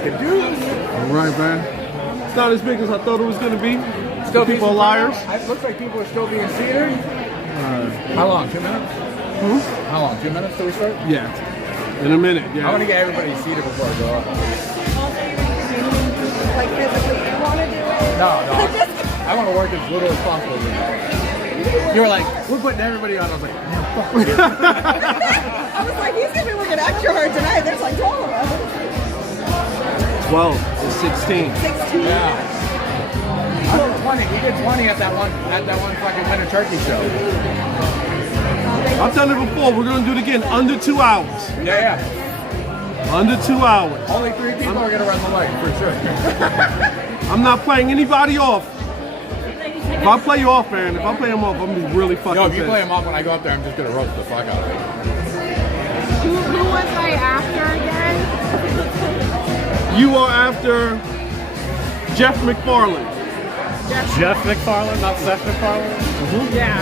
fucking do. All right, man. It's not as big as I thought it was going to be. Still people are liars. It looks like people are still being seated. How long? 2 minutes? How long? 2 minutes till we start? Yeah. In a minute, yeah. I want to get everybody seated before I go up. Like physically, you want to do it? No. I want to work as little as possible. You were like, we're putting everybody on. I was like, man, fuck. I was like, he's going to be working extra hard tonight. There's like 12 of us. 12 to 16. 16. Yeah. I did 20. We did 20 at that one fucking winter turkey show. I've done it before. We're going to do it again. Under 2 hours. Yeah. Under 2 hours. Only 3 people are going to run the leg, for sure. I'm not playing anybody off. If I play you off, man, if I play him off, I'm going to be really fucking No, if you pissed. play him off when I go up there, I'm just going to roast the fuck out of it. Who was I after again? You are after Jeff McFarland. Jeff McFarland, not Seth MacFarlane? Mm-hmm. Yeah.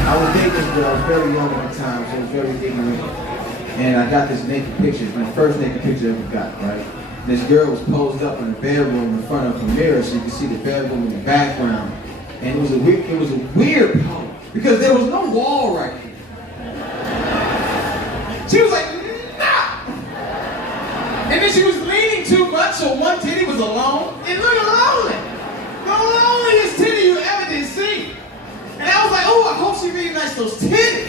I was dating this girl, I was very young at the time, so I was very ignorant. And I got this naked picture, it's my first naked picture I ever got, right? This girl was posed up in the bedroom in front of a mirror, so you could see the bedroom in the background. And it was a weird pose, because there was no wall right here. She was like, nah! And then she was leaning too much, so one titty was alone. It looked lonely. The loneliest titty you ever did see. And I was like, oh, I hope she reunites those titties.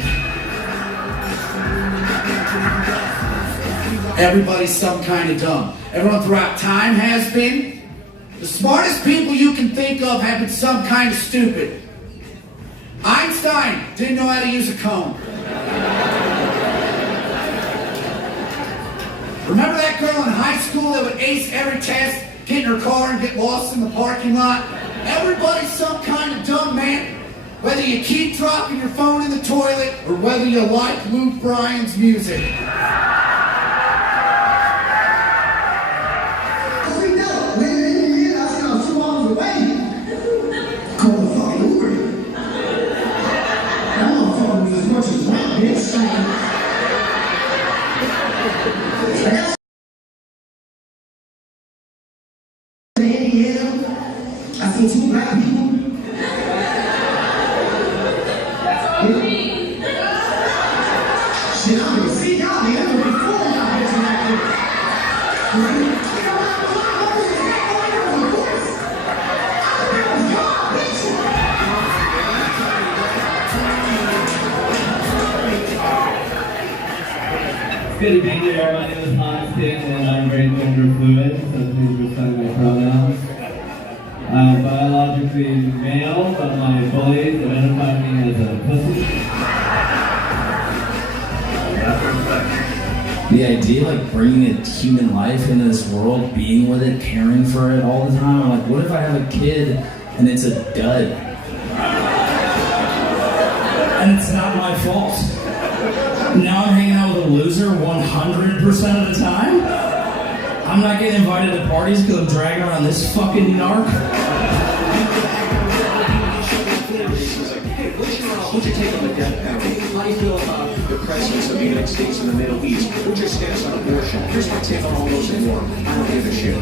Everybody's some kind of dumb. Everyone throughout time has been. The smartest people you can think of have been some kind of stupid. Einstein didn't know how to use a comb. Remember that girl in high school that would ace every test, get in her car and get lost in the parking lot? Everybody's some kind of dumb, man. Whether you keep dropping your phone in the toilet or whether you like Luke Bryan's music. I see 2 black people. Shit, I don't even see y'all, man. I'm gonna be fooling y'all bitches like this. It's good to be here. My name is Hans King and I'm very gender fluid, so please respect my pronouns. I'm biologically male, but my bullies identify me as a pussy. The idea, like bringing a human life into this world, being with it, caring for it all the time. I'm like, what if I have a kid and it's a dud? And it's not my fault. Now I'm hanging out with a loser 100% of the time? I'm not getting invited to parties because I'm dragging around this fucking narc? What's your take on the death penalty? How do you feel about the presence of the United States in the Middle East? What's your stance on abortion? Here's my take on all those and more. I don't give a shit.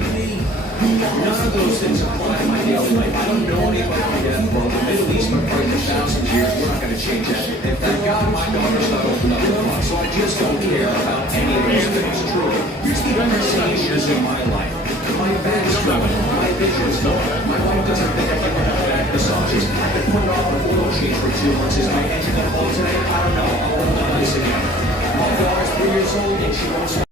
None of those things apply to my daily life. I don't know anybody from death row. The Middle East been fighting for thousands of years. We're not going to change that. And thank God my daughter's not opened up the book, so I just don't care about any of those things. Truly. Here's the years in my life. My back is going. My vision is going. My wife doesn't think I can have back massages. I can put it off an oil change for 2 months. Is my engine going to hold today? I don't know. I'll hold on this again. daughter's 3 years old and she won't stop.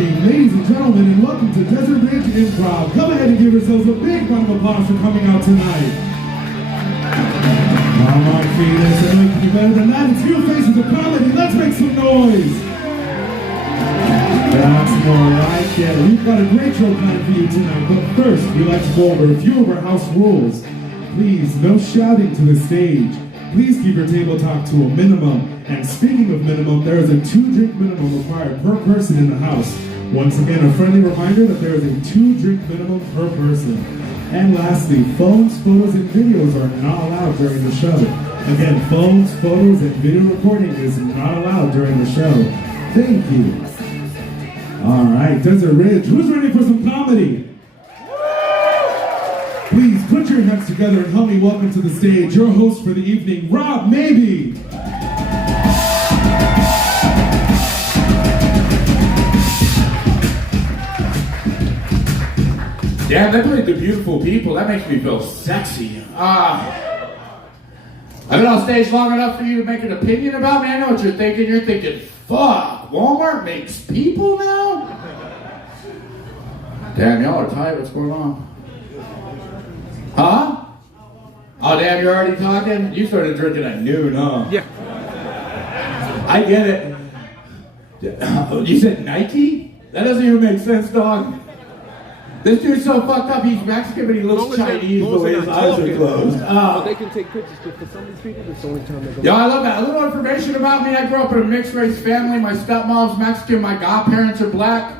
Ladies and gentlemen, and welcome to Desert Ridge Improv. Come ahead and give yourselves a big round of applause for coming out tonight. All right, Phoenix, and we can do better than that. It's New Faces of Comedy. Let's make some noise. That's more right there. We've got a great show planned for you tonight, but first, we like to go over a few of our house rules. Please, no shouting to the stage. Please keep your table talk to a minimum. And speaking of minimum, there is a 2-drink minimum required per person in the house. Once again, a friendly reminder that there is a 2-drink minimum per person. And lastly, phones, photos, and videos are not allowed during the show. Again, phones, photos, and video recording is not allowed during the show. Thank you. All right, Desert Ridge, who's ready for some comedy? Please put your hands together and help me welcome to the stage your host for the evening, Rob Maybe. Damn, they played The Beautiful People. That makes me feel sexy. I've been on stage long enough for you to make an opinion about me. I know what you're thinking. You're thinking, fuck, Walmart makes people now? Damn, y'all are tight. What's going on? Huh? Oh, damn, you're already talking? You started drinking at noon, huh? Yeah. I get it. You said Nike? That doesn't even make sense, dog. This dude's so fucked up, he's Mexican, but he looks Chinese the way his eyes are closed. But they can take pictures, because for some of these people, that's the only time they go. Yo, I love that. A little information about me. I grew up in a mixed race family. My stepmom's Mexican, my godparents are black.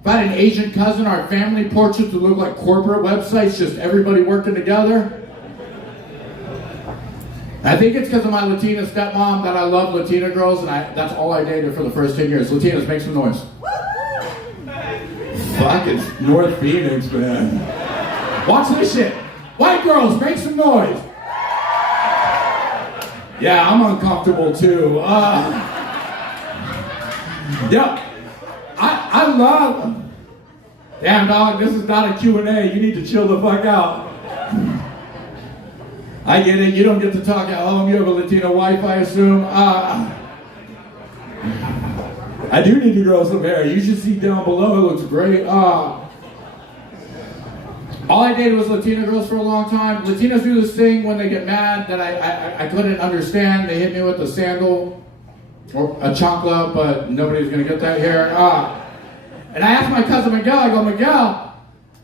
If I had an Asian cousin, our family portraits would look like corporate websites, just everybody working together. I think it's because of my Latina stepmom that I love Latina girls, and that's all I dated for the first 10 years. Latinas, make some noise. Fuck, it's North Phoenix, man. Watch this shit. White girls, make some noise. Yeah, I'm uncomfortable too. Yeah, I love. Damn, dog, this is not a Q&A. You need to chill the fuck out. I get it. You don't get to talk at home. You have a Latina wife, I assume. I do need to grow some hair. You should see down below. It looks great. All I dated was Latina girls for a long time. Latinas do this thing when they get mad that I couldn't understand. They hit me with a sandal or a chancla, but nobody's going to get that here. And I asked my cousin Miguel, I go, Miguel,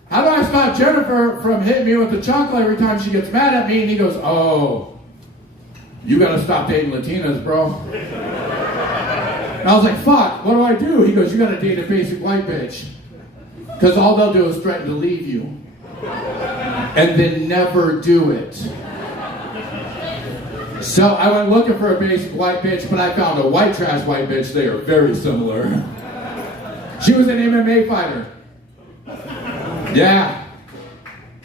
how do I stop Jennifer from hitting me with the chancla every time she gets mad at me? And he goes, oh, you got to stop dating Latinas, bro. And I was like, fuck, what do I do? He goes, you got to date a basic white bitch. Because all they'll do is threaten to leave you. And then never do it. So I went looking for a basic white bitch, but I found a white trash white bitch. They are very similar. She was an MMA fighter. Yeah.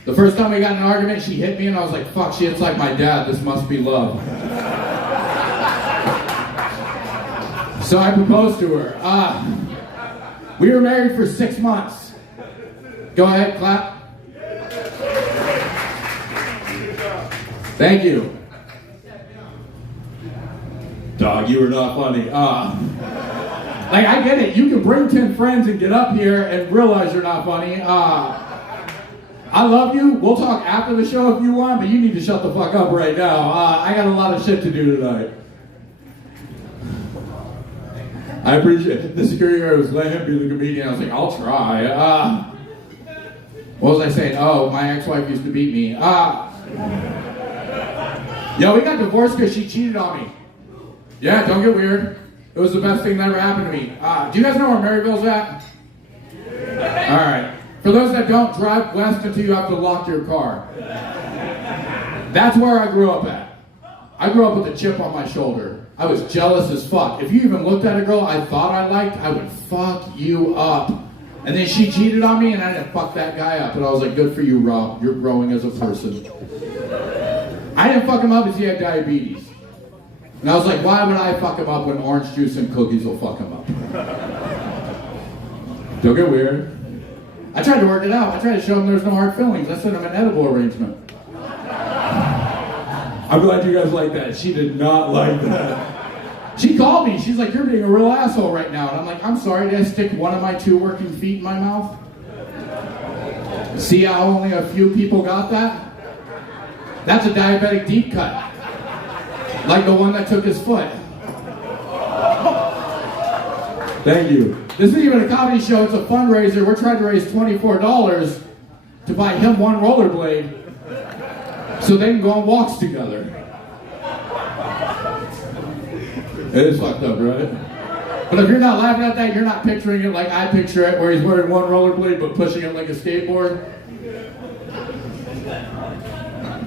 The first time we got in an argument, she hit me and I was like, fuck, she hits like my dad. This must be love. So I proposed to her. We were married for 6 months. Go ahead, clap. Thank you. Dog, you were not funny. Like, I get it. You can bring 10 friends and get up here and realize you're not funny. I love you. We'll talk after the show if you want, but you need to shut the fuck up right now. I got a lot of shit to do tonight. I appreciate it. The security guard was letting him be the comedian. I was like, I'll try. What was I saying? Oh, my ex-wife used to beat me. Yo, we got divorced because she cheated on me. Yeah, don't get weird. It was the best thing that ever happened to me. Do you guys know where Maryville's at? Alright. For those that don't, drive west until you have to lock your car. That's where I grew up at. I grew up with a chip on my shoulder. I was jealous as fuck. If you even looked at a girl I thought I liked, I would fuck you up. And then she cheated on me and I didn't fuck that guy up. And I was like, good for you, Rob. You're growing as a person. I didn't fuck him up because he had diabetes. And I was like, why would I fuck him up when orange juice and cookies will fuck him up? Don't get weird. I tried to work it out. I tried to show him there's no hard feelings. I sent him an edible arrangement. I'm glad you guys like that. She did not like that. She called me. She's like, you're being a real asshole right now. And I'm like, I'm sorry. Did I stick one of my 2 working feet in my mouth? See how only a few people got that? That's a diabetic deep cut. Like the one that took his foot. Thank you. This isn't even a comedy show, it's a fundraiser. We're trying to raise $24 to buy him 1 rollerblade so they can go on walks together. It is fucked up, right? But if you're not laughing at that, you're not picturing it like I picture it, where he's wearing 1 rollerblade but pushing it like a skateboard.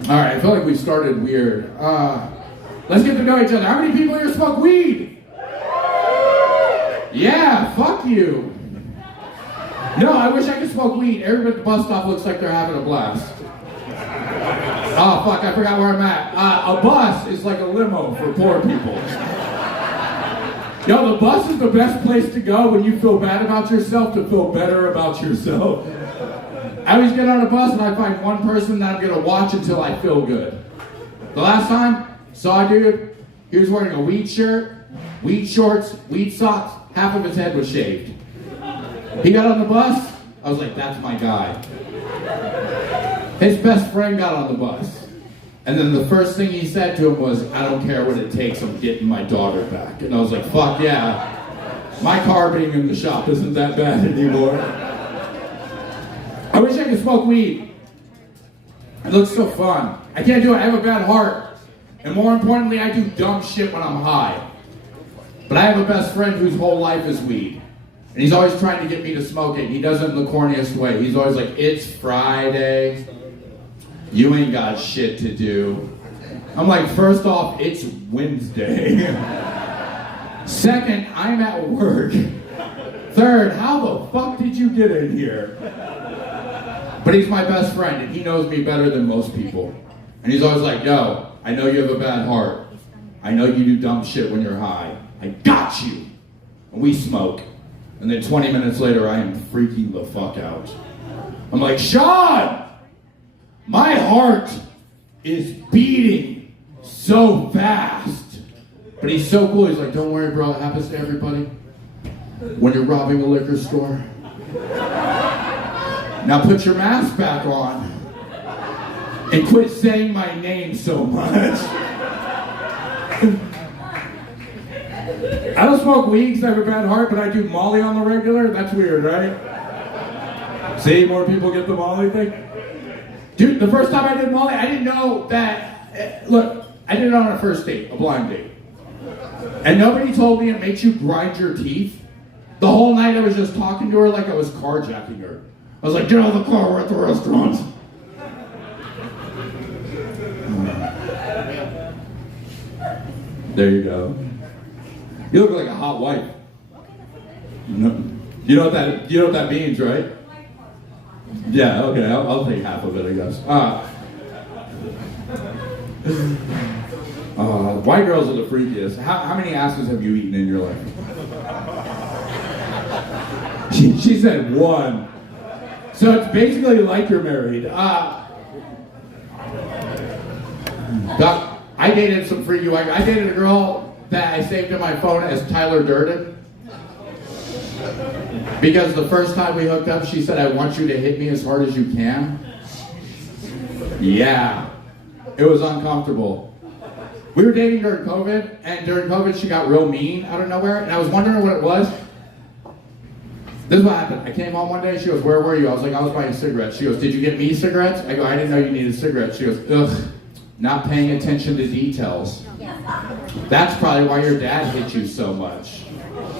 Alright, I feel like we started weird. Let's get to know each other. How many people here smoke weed? Yeah, fuck you. No, I wish I could smoke weed. Everybody at the bus stop looks like they're having a blast. Oh, fuck, I forgot where I'm at. A bus is like a limo for poor people. Yo, the bus is the best place to go when you feel bad about yourself to feel better about yourself. I always get on a bus and I find one person that I'm going to watch until I feel good. The last time, saw a dude, he was wearing a weed shirt, weed shorts, weed socks, half of his head was shaved. He got on the bus, I was like, that's my guy. His best friend got on the bus. And then the first thing he said to him was, I don't care what it takes, I'm getting my daughter back. And I was like, fuck yeah. My car being in the shop isn't that bad anymore. I wish I could smoke weed. It looks so fun. I can't do it, I have a bad heart. And more importantly, I do dumb shit when I'm high. But I have a best friend whose whole life is weed. And he's always trying to get me to smoke it. He does it in the corniest way. He's always like, it's Friday. You ain't got shit to do. I'm like, first off, it's Wednesday. Second, I'm at work. Third, how the fuck did you get in here? But he's my best friend, and he knows me better than most people. And he's always like, yo, I know you have a bad heart. I know you do dumb shit when you're high. I got you. And we smoke. And then 20 minutes later, I am freaking the fuck out. I'm like, Sean! My heart is beating so fast. But he's so cool. He's like, don't worry, bro. It happens to everybody. when you're robbing a liquor store. Now put your mask back on and quit saying my name so much. I don't smoke weed because I have a bad heart, but I do Molly on the regular. That's weird, right? See, more people get the Molly thing. Dude, the first time I did Molly, I didn't know that. Look, I did it on a first date, a blind date. And nobody told me it makes you grind your teeth. The whole night I was just talking to her like I was carjacking her. I was like, get out of the car, we're at the restaurant. There you go. You look like a hot wife. No, you know what that means, right? Yeah, okay, I'll take half of it, I guess. White girls are the freakiest. How many asses have you eaten in your life? She said one. So it's basically like you're married. I dated some freaky white guys. I dated a girl that I saved in my phone as Tyler Durden. Because the first time we hooked up, she said, I want you to hit me as hard as you can. Yeah. It was uncomfortable. We were dating during COVID, and during COVID, she got real mean out of nowhere, and I was wondering what it was. This is what happened. I came home one day, she goes, where were you? I was like, I was buying cigarettes. She goes, did you get me cigarettes? I go, I didn't know you needed cigarettes. She goes, ugh, not paying attention to details. That's probably why your dad hit you so much.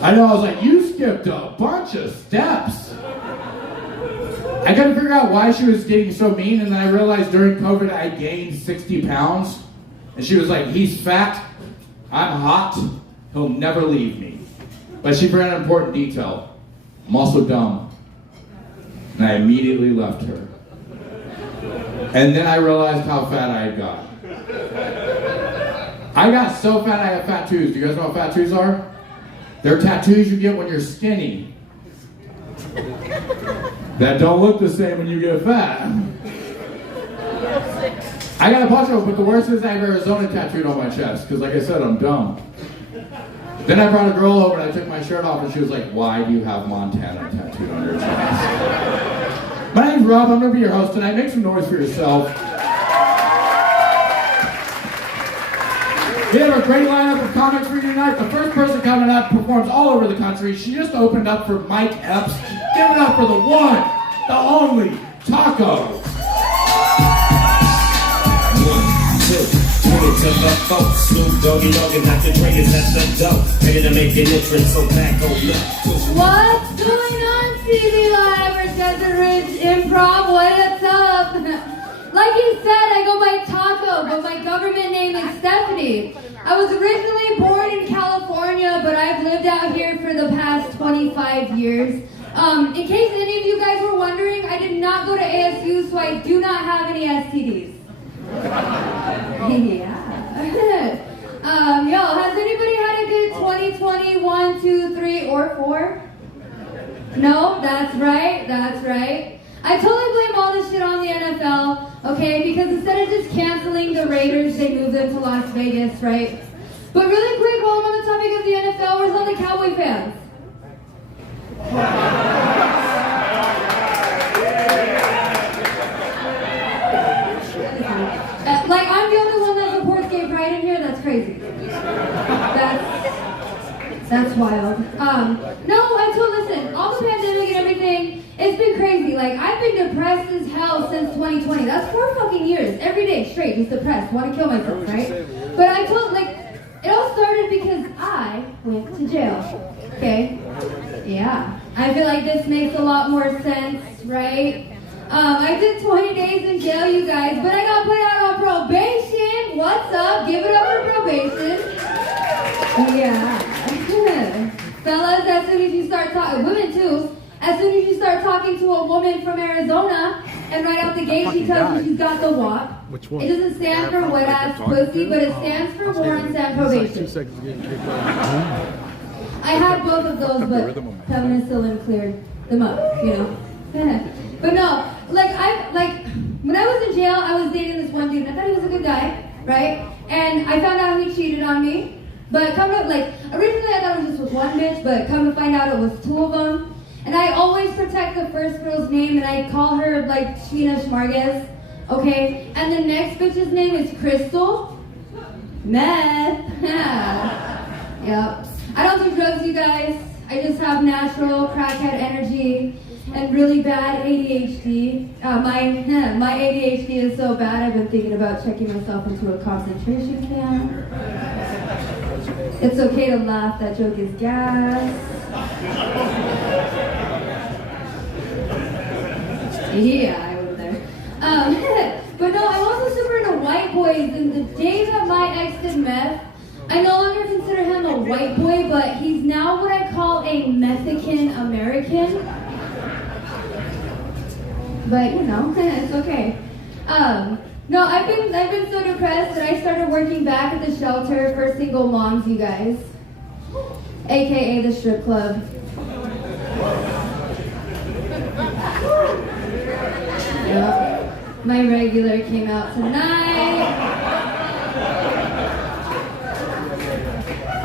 I know, I was like, you skipped a bunch of steps. I couldn't figure out why she was getting so mean, and then I realized during COVID I gained 60 pounds. And she was like, he's fat, I'm hot, he'll never leave me. But she forgot an important detail. I'm also dumb. And I immediately left her. And then I realized how fat I had got. I got so fat I have tattoos. Do you guys know what tattoos are? They're tattoos you get when you're skinny. That don't look the same when you get fat. I got a bunch of them, but the worst is I have Arizona tattooed on my chest, because like I said, I'm dumb. Then I brought a girl over and I took my shirt off and she was like, why do you have Montana tattooed on your chest? My name's Rob, I'm going to be your host tonight. Make some noise for yourself. We have a great lineup of comics for you tonight. The first person coming up performs all over the country. She just opened up for Mike Epps. Give it up for the one, the only, Taco. To the folks, Snoop Doggy Dogg and Dr. Dre is at the door, ready to make an entrance, so back on up. What's going on, TV Live or Desert Ridge Improv? What's up? Like he said, I go by Taco, but my government name is Stephanie. I was originally born in California, but I've lived out here for the past 25 years. In case any of you guys were wondering, I did not go to ASU, so I do not have any STDs. Yeah. Yo, has anybody had a good 2020, 1, 2, 3, or 4? No? That's right, that's right. I totally blame all this shit on the NFL, okay? Because instead of just canceling the Raiders, they moved them to Las Vegas, right? But really quick, while I'm on the topic of the NFL, where's all the Cowboy fans? Like, I'm the only one that supports gay pride in here? That's crazy. That's wild. Listen, all the pandemic and everything, it's been crazy. Like, I've been depressed as hell since 2020. That's 4 fucking years. Every day, straight, just depressed. Want to kill myself, right? But it all started because I went to jail. Okay? Yeah. I feel like this makes a lot more sense, right? I did 20 days in jail, you guys, but I got put out on probation. What's up? Give it up for probation. Yeah. Fellas, as soon as you start talking, women too, as soon as you start talking to a woman from Arizona, and right out the gate she tells you she's got the WAP. Which one? It doesn't stand for wet ass pussy, but it stands for warrants and probation. I had both of those, but Kevin still didn't clear them up, you know. But no, when I was in jail, I was dating this one dude. I thought he was a good guy, right? And I found out he cheated on me. But come to, like, originally I thought it was just with one bitch, but come to find out it was 2 of them. And I always protect the first girl's name, and I call her, like, Sheena Schmarges, okay? And the next bitch's name is Crystal. Meth. Yep. I don't do drugs, you guys. I just have natural crackhead energy and really bad ADHD. My ADHD is so bad, I've been thinking about checking myself into a concentration camp. It's okay to laugh, that joke is gas. Yeah, I was there. But no, I'm also super into white boys, and the day that my ex did meth, I no longer consider him a white boy, but he's now what I call a Mexican American. But you know, it's okay. No, I've been so depressed that I started working back at the shelter for single moms, you guys, aka the strip club. Yep. My regular came out tonight.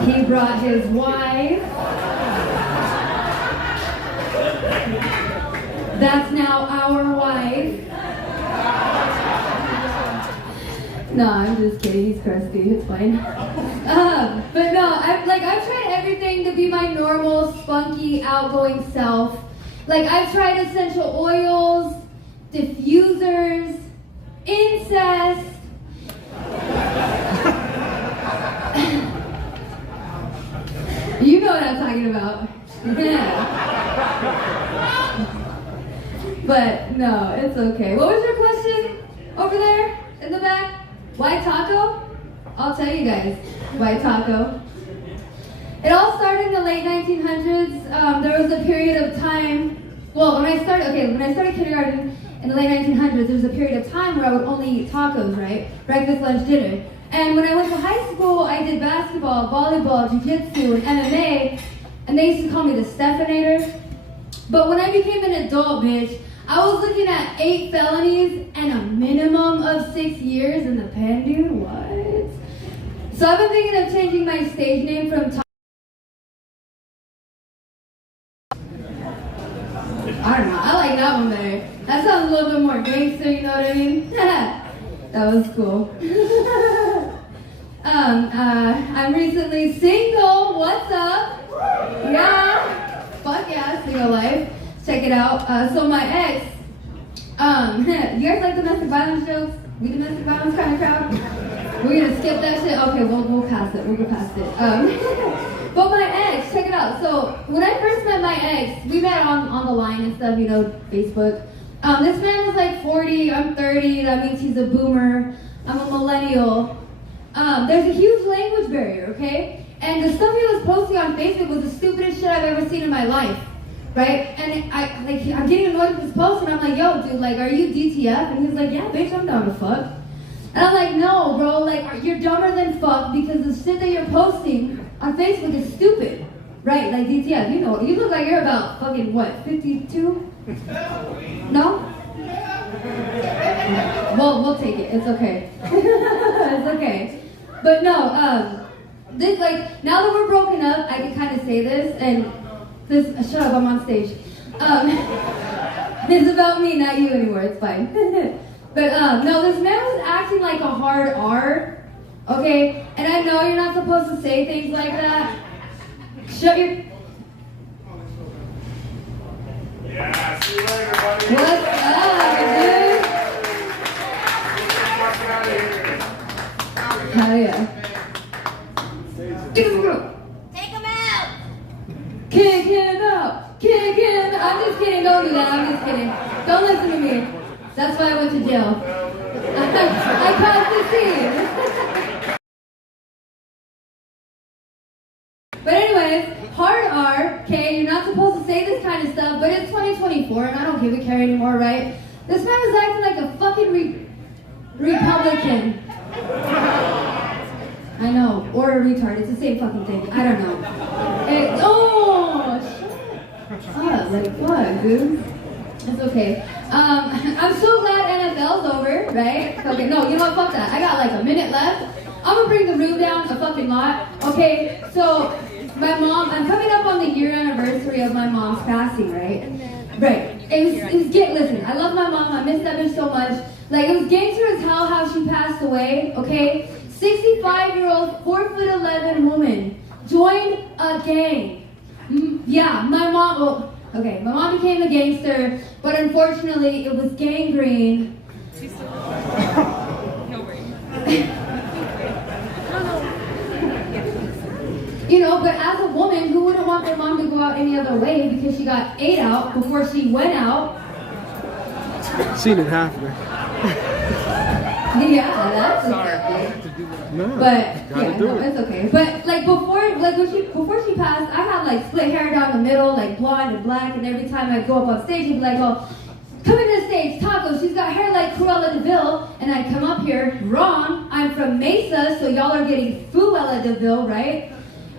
He brought his wife. That's now our wife. No, I'm just kidding. He's crusty. It's fine. But no, I've tried everything to be my normal, spunky, outgoing self. Like, I've tried essential oils, diffusers, incest. You know what I'm talking about. But no, it's okay. What was your question over there in the back? Why taco? I'll tell you guys why taco. It all started in the late 1900s. There was a period of time. Well, when I started kindergarten in the late 1900s, there was a period of time where I would only eat tacos, right? Breakfast, lunch, dinner. And when I went to high school, I did basketball, volleyball, jiu-jitsu, and MMA, and they used to call me the Stephenator. But when I became an adult, bitch, I was looking at 8 felonies and a minimum of 6 years in the pen, dude. What? So I've been thinking of changing my stage name from I don't know. I like that one better. That sounds a little bit more gangster, you know what I mean? That was cool. I'm recently single. What's up? Yeah. Fuck yeah, single life. Check it out. So my ex, you guys like domestic violence jokes? We domestic violence kind of crowd? We're gonna skip that shit? Okay, we'll pass it. We'll go past it. But my ex, check it out. So when I first met my ex, we met on the line and stuff, you know, Facebook. This man was like 40, I'm 30, that means he's a boomer. I'm a millennial. There's a huge language barrier, okay? And the stuff he was posting on Facebook was the stupidest shit I've ever seen in my life, right? And I'm getting annoyed with his post, and I'm like, yo, dude, like, are you DTF? And he's like, yeah, bitch, I'm down to fuck. And I'm like, no, bro, like, you're dumber than fuck because the shit that you're posting on Facebook is stupid, right? Like, DTF, you know, you look like you're about fucking, what, 52? No? Well, we'll take it. It's okay. It's okay. But no, this, like, now that we're broken up, I can kind of say this, and this, shut up, I'm on stage. It's about me, not you anymore, it's fine. But, no, this man was acting like a hard R, okay? And I know you're not supposed to say things like that. Shut your... Yeah, see you later, buddy. What's up, dude? Hell yeah. Take him out! Kick him out! Kick him out! I'm just kidding, don't do that, I'm just kidding. Don't listen to me. That's why I went to jail. I caused the scene. But anyways, hard R, okay, you're not supposed to say this kind of stuff, but it's 2024 and I don't give a care anymore, right? This man was acting like a fucking Republican. I know, or a retard, it's the same fucking thing, I don't know. Shut up, like what, dude? It's okay. I'm so glad NFL's over, right? Okay, no, you know what, fuck that. I got like a minute left. I'm gonna bring the room down a fucking lot. Okay, so my mom, I'm coming up on the year anniversary of my mom's passing, right? Right. It was listen, I love my mom, I miss that bitch so much. Like, it was gangster as hell how she passed away, okay? 65-year-old, 4'11" woman joined a gang. Yeah, my mom, well, okay, my mom became a gangster, but unfortunately it was gangrene. You know, but as a woman, who wouldn't want their mom to go out any other way because she got ate out before she went out? Seen it happen. Yeah, that's okay. No, but gotta yeah, do no, it. it's okay. But like before she passed, I had like split hair down the middle, like blonde and black, and every time I go up on stage, I'd be like, oh, coming to the stage, Taco, she's got hair like Cruella DeVille, and I come up here, wrong, I'm from Mesa, so y'all are getting Fuella DeVille, right?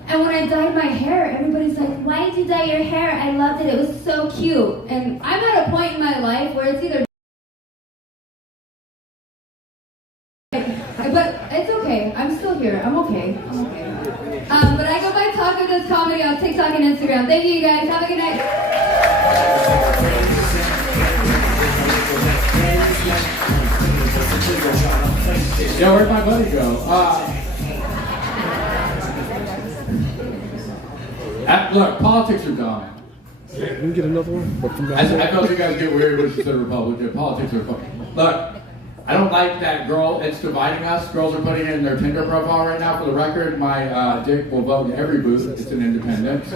And when I dyed my hair, everybody's like, why did you dye your hair? I loved it, it was so cute. And I'm at a point in my life where it's either but it's okay. I'm still here. I'm okay. But I go by Taco Does Comedy on TikTok and Instagram. Thank you guys. Have a good night. Yo, where'd my buddy go? Look, politics are dumb. Can we get another one? I felt you guys get weird when she said Republican. Politics are fucking. Look, I don't like that girl. It's dividing us. Girls are putting in their Tinder profile right now. For the record, my dick will vote in every booth. It's an independent.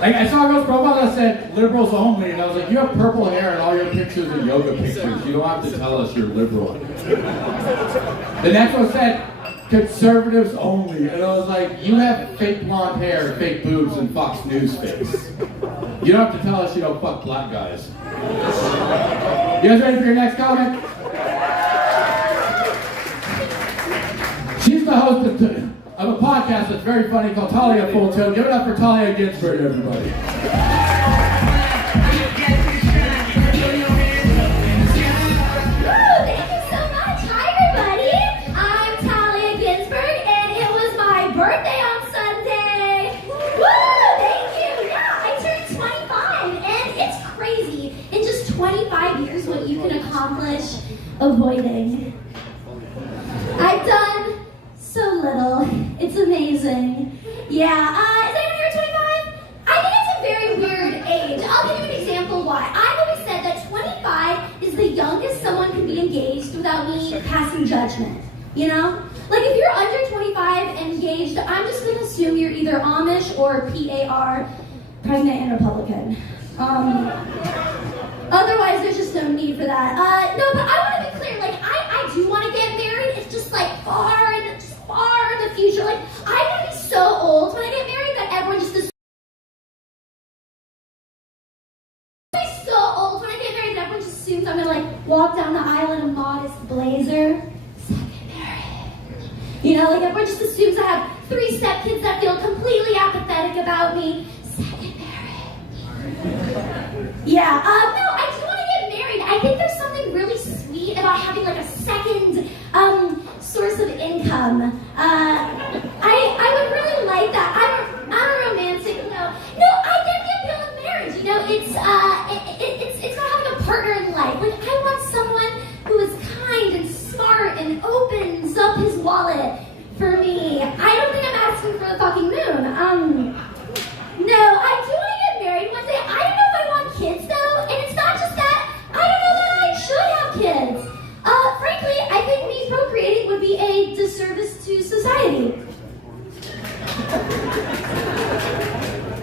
Like, I saw a girl's profile that said liberals only, and I was like, you have purple hair and all your pictures are yoga pictures. You don't have to tell us you're liberal. The next one said conservatives only, and I was like, you have fake blonde hair, fake boobs, and Fox News face. You don't have to tell us you don't fuck black guys. You guys ready for your next comic? She's the host of a podcast that's very funny called Talia Full Tilt. Give it up for Talia Ginsburg, everybody. Thank you so much. Hi, everybody. I'm Talia Ginsburg, and it was my birthday on Sunday. Woo! Thank you. Yeah, I turned 25, and it's crazy. In just 25 years, what you can accomplish avoiding. I've done so little. It's amazing. Yeah. Is anyone here 25? I think it's a very weird age. I'll give you an example why. I've always said that 25 is the youngest someone can be engaged without me passing judgment. You know? Like, if you're under 25 and engaged, I'm just going to assume you're either Amish or PAR, pregnant and Republican. Otherwise, there's just no need for that. No, but I want to be clear. Like, I do want to get married. It's just like far in the future. Like, I'm going to be so old when I get married that everyone just assumes. I'm gonna like walk down the aisle in a modest blazer. Second marriage. You know, like everyone just assumes I have 3 stepkids that feel completely apathetic about me. Second marriage. Yeah, no, I do want to get married. I think there's something really sweet about having like a second source of income. I would really like that. I'm a romantic. No, I get the appeal of marriage. You know, it's not having a partner in life. Like, I want someone who is kind and smart and opens up his wallet for me. I don't think I'm asking for the fucking moon. No, I do want to get married one day. I don't know if I want kids though, and it's not just that. I don't know that I should have kids. Frankly, I think me procreating would be a disservice to society.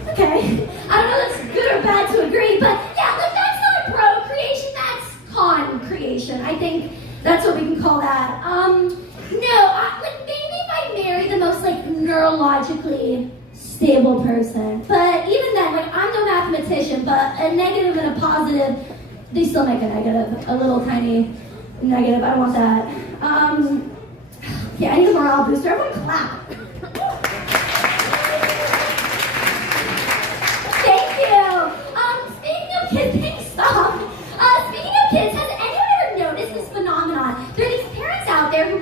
Okay, I don't know if that's good or bad to agree, but yeah, look, that's not procreation, that's con-creation. I think that's what we can call that. Like maybe if I marry the most like neurologically stable person, but even then, like I'm no mathematician, but a negative and a positive, they still make a negative, a little tiny negative. I don't want that. Yeah, I need a morale booster. Everyone clap. Speaking of kids, has anyone ever noticed this phenomenon? There are these parents out there who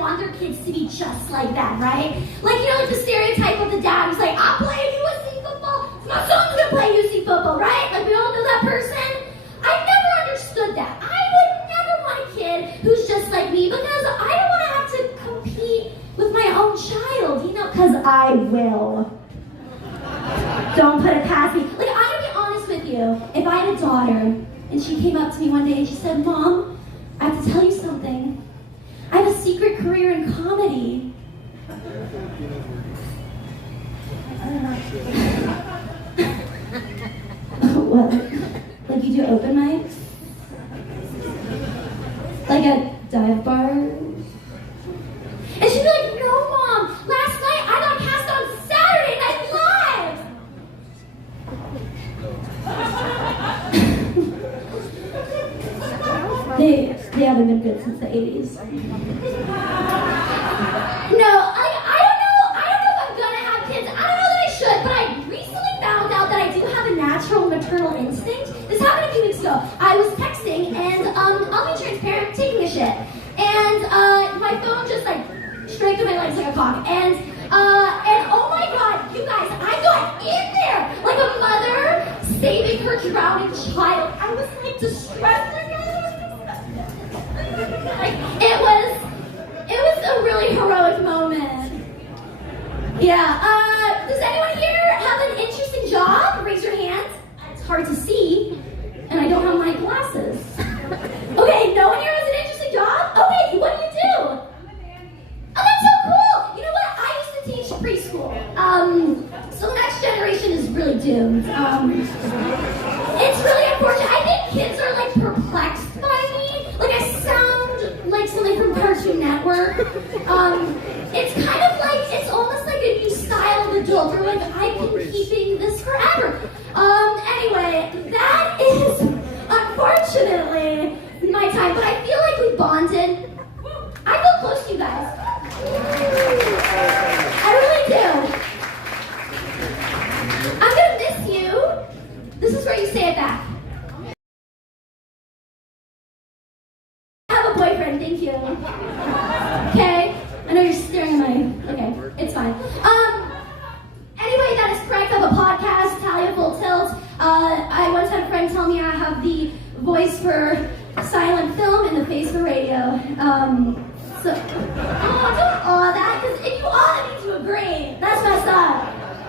Because I will. Don't put it past me. Like, I'm gonna be honest with you. If I had a daughter, and she came up to me one day and she said, Mom, I have to tell you something. I have a secret career in comedy. What? Like you do open mics? Like at dive bars? And she'd be like, no, Mom. Last night I got cast on Saturday Night Live. They haven't been good since the 80s. No, I don't know if I'm gonna have kids. I don't know that I should, but I recently found out that I do have a natural maternal instinct. This happened a few weeks ago. I was texting and I'll be transparent, taking a shit. And my phone just like straight to my legs like a cock. And oh my god, you guys, I got in there like a mother saving her drowning child. I was like distressed again. Like it was a really heroic moment. Yeah. Does anyone here have an interesting job? Raise your hand. It's hard to see, and I don't have my glasses. Okay, no one here has an interesting job? Okay, what do you do? Oh, that's so cool! You know what? I used to teach preschool. So the next generation is really doomed. It's really unfortunate. I think kids are like perplexed by me. Like I sound like something from Cartoon Network. It's kind of like, it's almost like a new style of adult. We're like, I've been keeping this forever. Anyway, that is unfortunately my time, but I feel like we bonded. I feel close to you guys. I really do. I'm gonna miss you. This is where you say it back. I have a boyfriend, thank you. Okay? I know you're staring at my... Okay, it's fine. Anyway, that is correct. I have a podcast, Talia Full Tilt. I once had a friend tell me I have the voice for silent film and the face for radio. Don't awe that, because if you awe, that means you agree. That's messed up.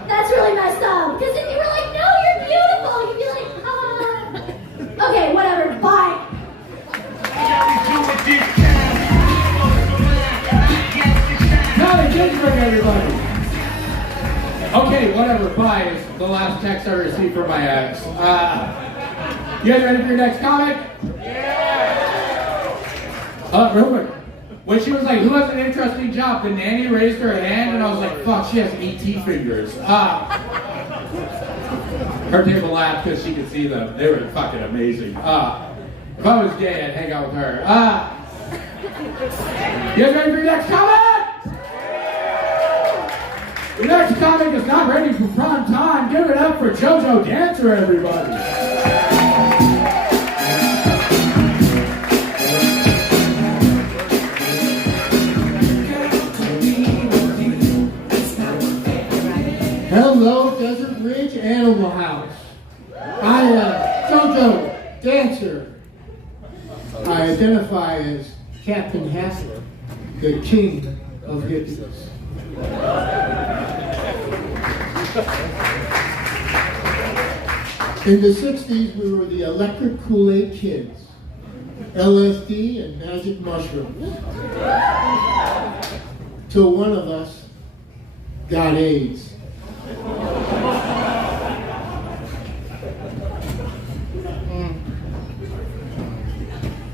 That's really messed up. Because if you were like, no, you're beautiful, you'd be like, ah. Okay, whatever, bye. Callie Ginsburg, everybody. Okay, whatever, bye is the last text I received from my ex. You guys ready for your next comic? Yeah! Real quick. When she was like, who has an interesting job? The nanny raised her hand and I was like, fuck, she has ET fingers. Her table laughed because she could see them. They were fucking amazing. If I was gay, I'd hang out with her. You guys ready for your next comic? The next comic is not ready for prime time. Give it up for JoJo Dancer, everybody. Hello, Desert Ridge Animal House. I am JoJo Dancer. I identify as Captain Hassler, the king of hippies. In the 60s, we were the electric Kool-Aid kids, LSD and magic mushrooms, till one of us got AIDS.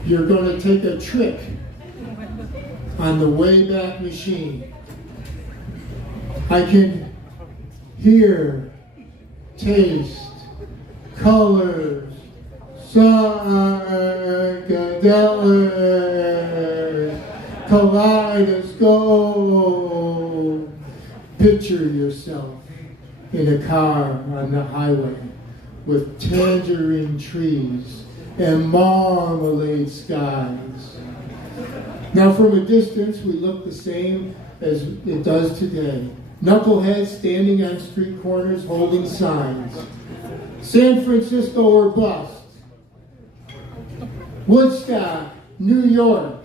You're going to take a trip on the Wayback Machine. I can hear, taste, colors, psychedelic, kaleidoscope. Picture yourself in a car on the highway with tangerine trees and marmalade skies. Now from a distance, we look the same as it does today. Knuckleheads standing on street corners holding signs. San Francisco or bust. Woodstock, New York.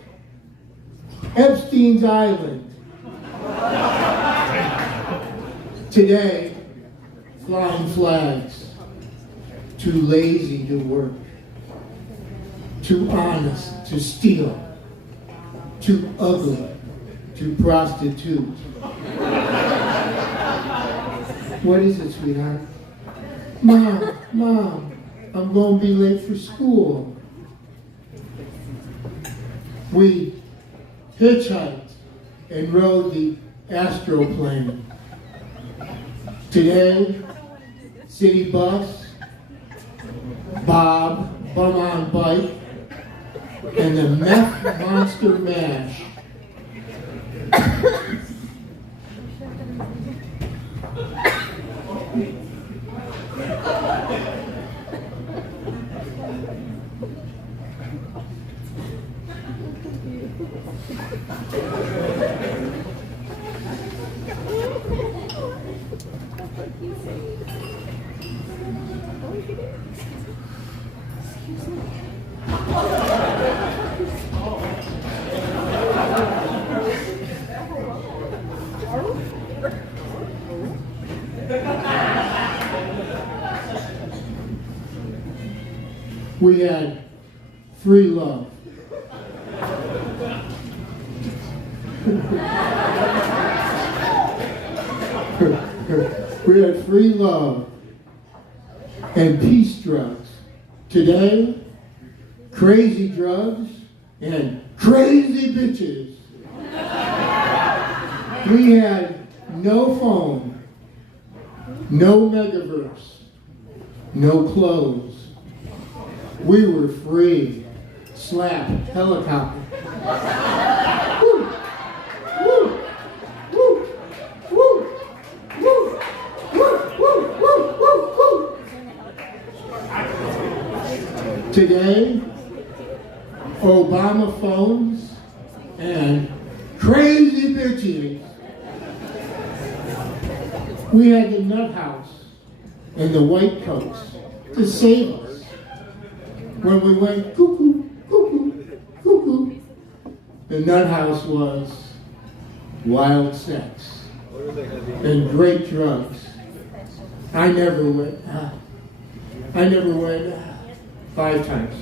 Epstein's Island. Today, flying flags. Too lazy to work. Too honest to steal. Too ugly to prostitute. What is it, sweetheart? Mom, I'm going to be late for school. We hitchhiked and rode the astroplane. Today, city bus, Bob, bum on bike, and the meth monster mash. We had free love. We had free love and peace drugs. Today, crazy drugs and crazy bitches. We had no phone, no megaverse, no clothes. We were free. Slap, helicopter. Woo, woo, woo, woo, woo, woo, woo, woo, woo. Today, Obama phones and crazy bitches. We had the nut house and the white coats to save us. When we went cuckoo, cuckoo, cuckoo, the nut house was wild sex and great drugs. I never went 5 times.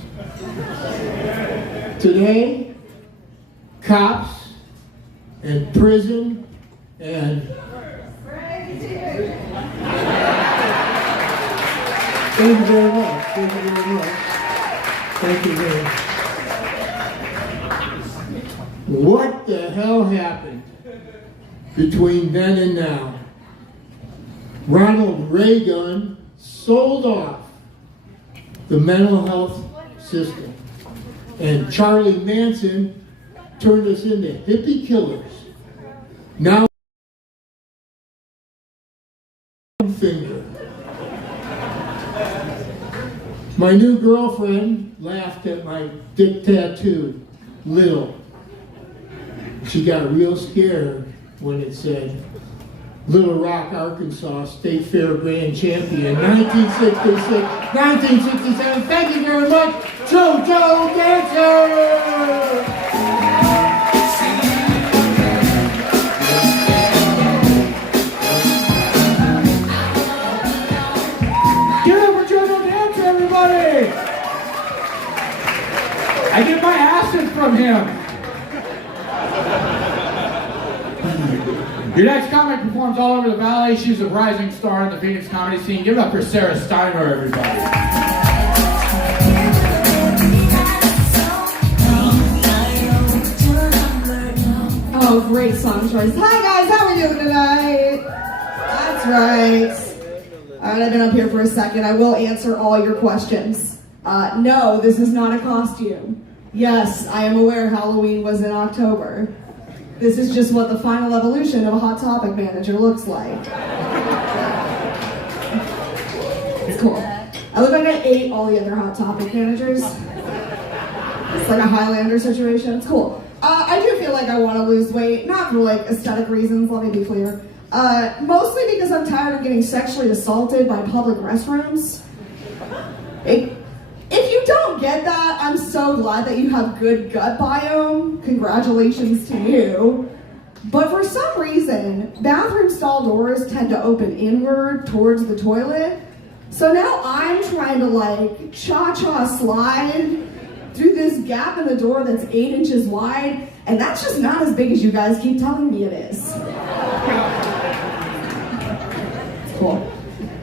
Today, cops and prison and thank you very much. Thank you very much. Thank you very much. What the hell happened between then and now? Ronald Reagan sold off the mental health system, and Charlie Manson turned us into hippie killers. Now, finger. My new girlfriend laughed at my dick tattoo, Lil. She got real scared when it said, Little Rock, Arkansas, State Fair Grand Champion, 1966, 1967. Thank you very much, JoJo Dancer! I get my acid from him. Your next comic performs all over the valley. She's a rising star in the Phoenix comedy scene. Give it up for Sarah Steiner, everybody. Oh, great song choice. Hi guys, how are you doing tonight? That's right. All right, I've been up here for a second. I will answer all your questions. No, this is not a costume. Yes, I am aware Halloween was in October. This is just what the final evolution of a Hot Topic manager looks like. It's cool. I look like I ate all the other Hot Topic managers. It's like a Highlander situation. It's cool. I do feel like I want to lose weight, not for like aesthetic reasons, let me be clear. Mostly because I'm tired of getting sexually assaulted by public restrooms. If you don't get that, I'm so glad that you have good gut biome. Congratulations to you. But for some reason, bathroom stall doors tend to open inward towards the toilet. So now I'm trying to like cha-cha slide through this gap in the door that's 8 inches wide, and that's just not as big as you guys keep telling me it is. It's cool.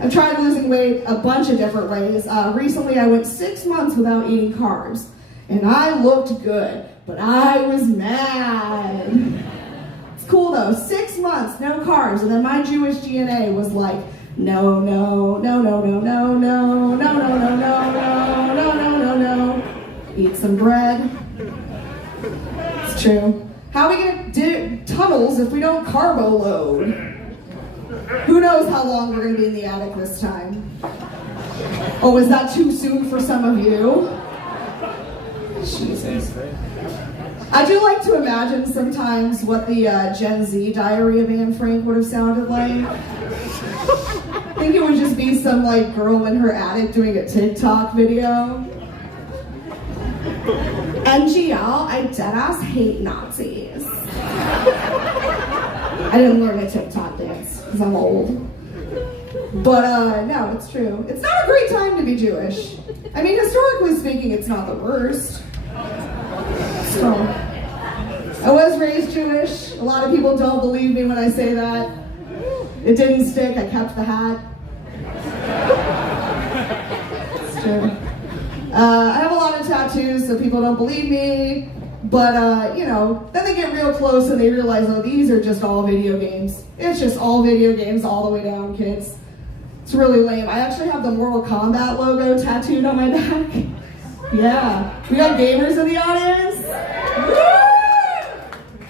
I've tried losing weight a bunch of different ways. Recently I went 6 months without eating carbs, and I looked good, but I was mad. Cool though, 6 months, no carbs, and then my Jewish DNA was like, no, no, no, no, no, no, no, no, no, no, no, no, no, no, no, no. Eat some bread. It's true. How are we gonna dig tunnels if we don't carbo load? Who knows how long we're gonna be in the attic this time? Oh, is that too soon for some of you? Jesus. I do like to imagine sometimes what the Gen Z Diary of Anne Frank would have sounded like. I think it would just be some like girl in her attic doing a TikTok video. NG y'all, I deadass hate Nazis. I didn't learn a TikTok dance because I'm old. But no, it's true. It's not a great time to be Jewish. I mean, historically speaking, it's not the worst. So, I was raised Jewish. A lot of people don't believe me when I say that. It didn't stick, I kept the hat. It's true. I have a lot of tattoos, so people don't believe me. But, you know, then they get real close and they realize, oh, these are just all video games. It's just all video games all the way down, kids. It's really lame. I actually have the Mortal Kombat logo tattooed on my back. Yeah. We got gamers in the audience?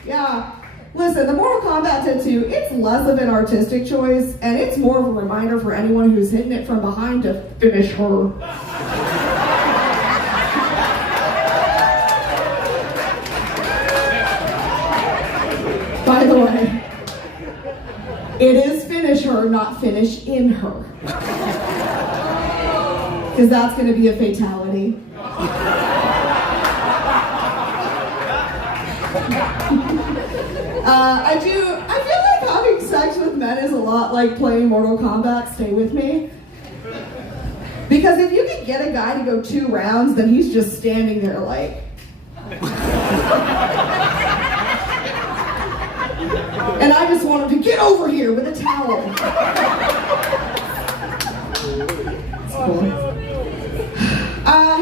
Yeah. Listen, the Mortal Kombat tattoo, it's less of an artistic choice, and it's more of a reminder for anyone who's hitting it from behind to finish her. By the way, it is finish her, not finish in her. Because that's going to be a fatality. I feel like having sex with men is a lot like playing Mortal Kombat, stay with me. Because if you can get a guy to go 2 rounds, then he's just standing there like... And I just want him to get over here with a towel. It's cool.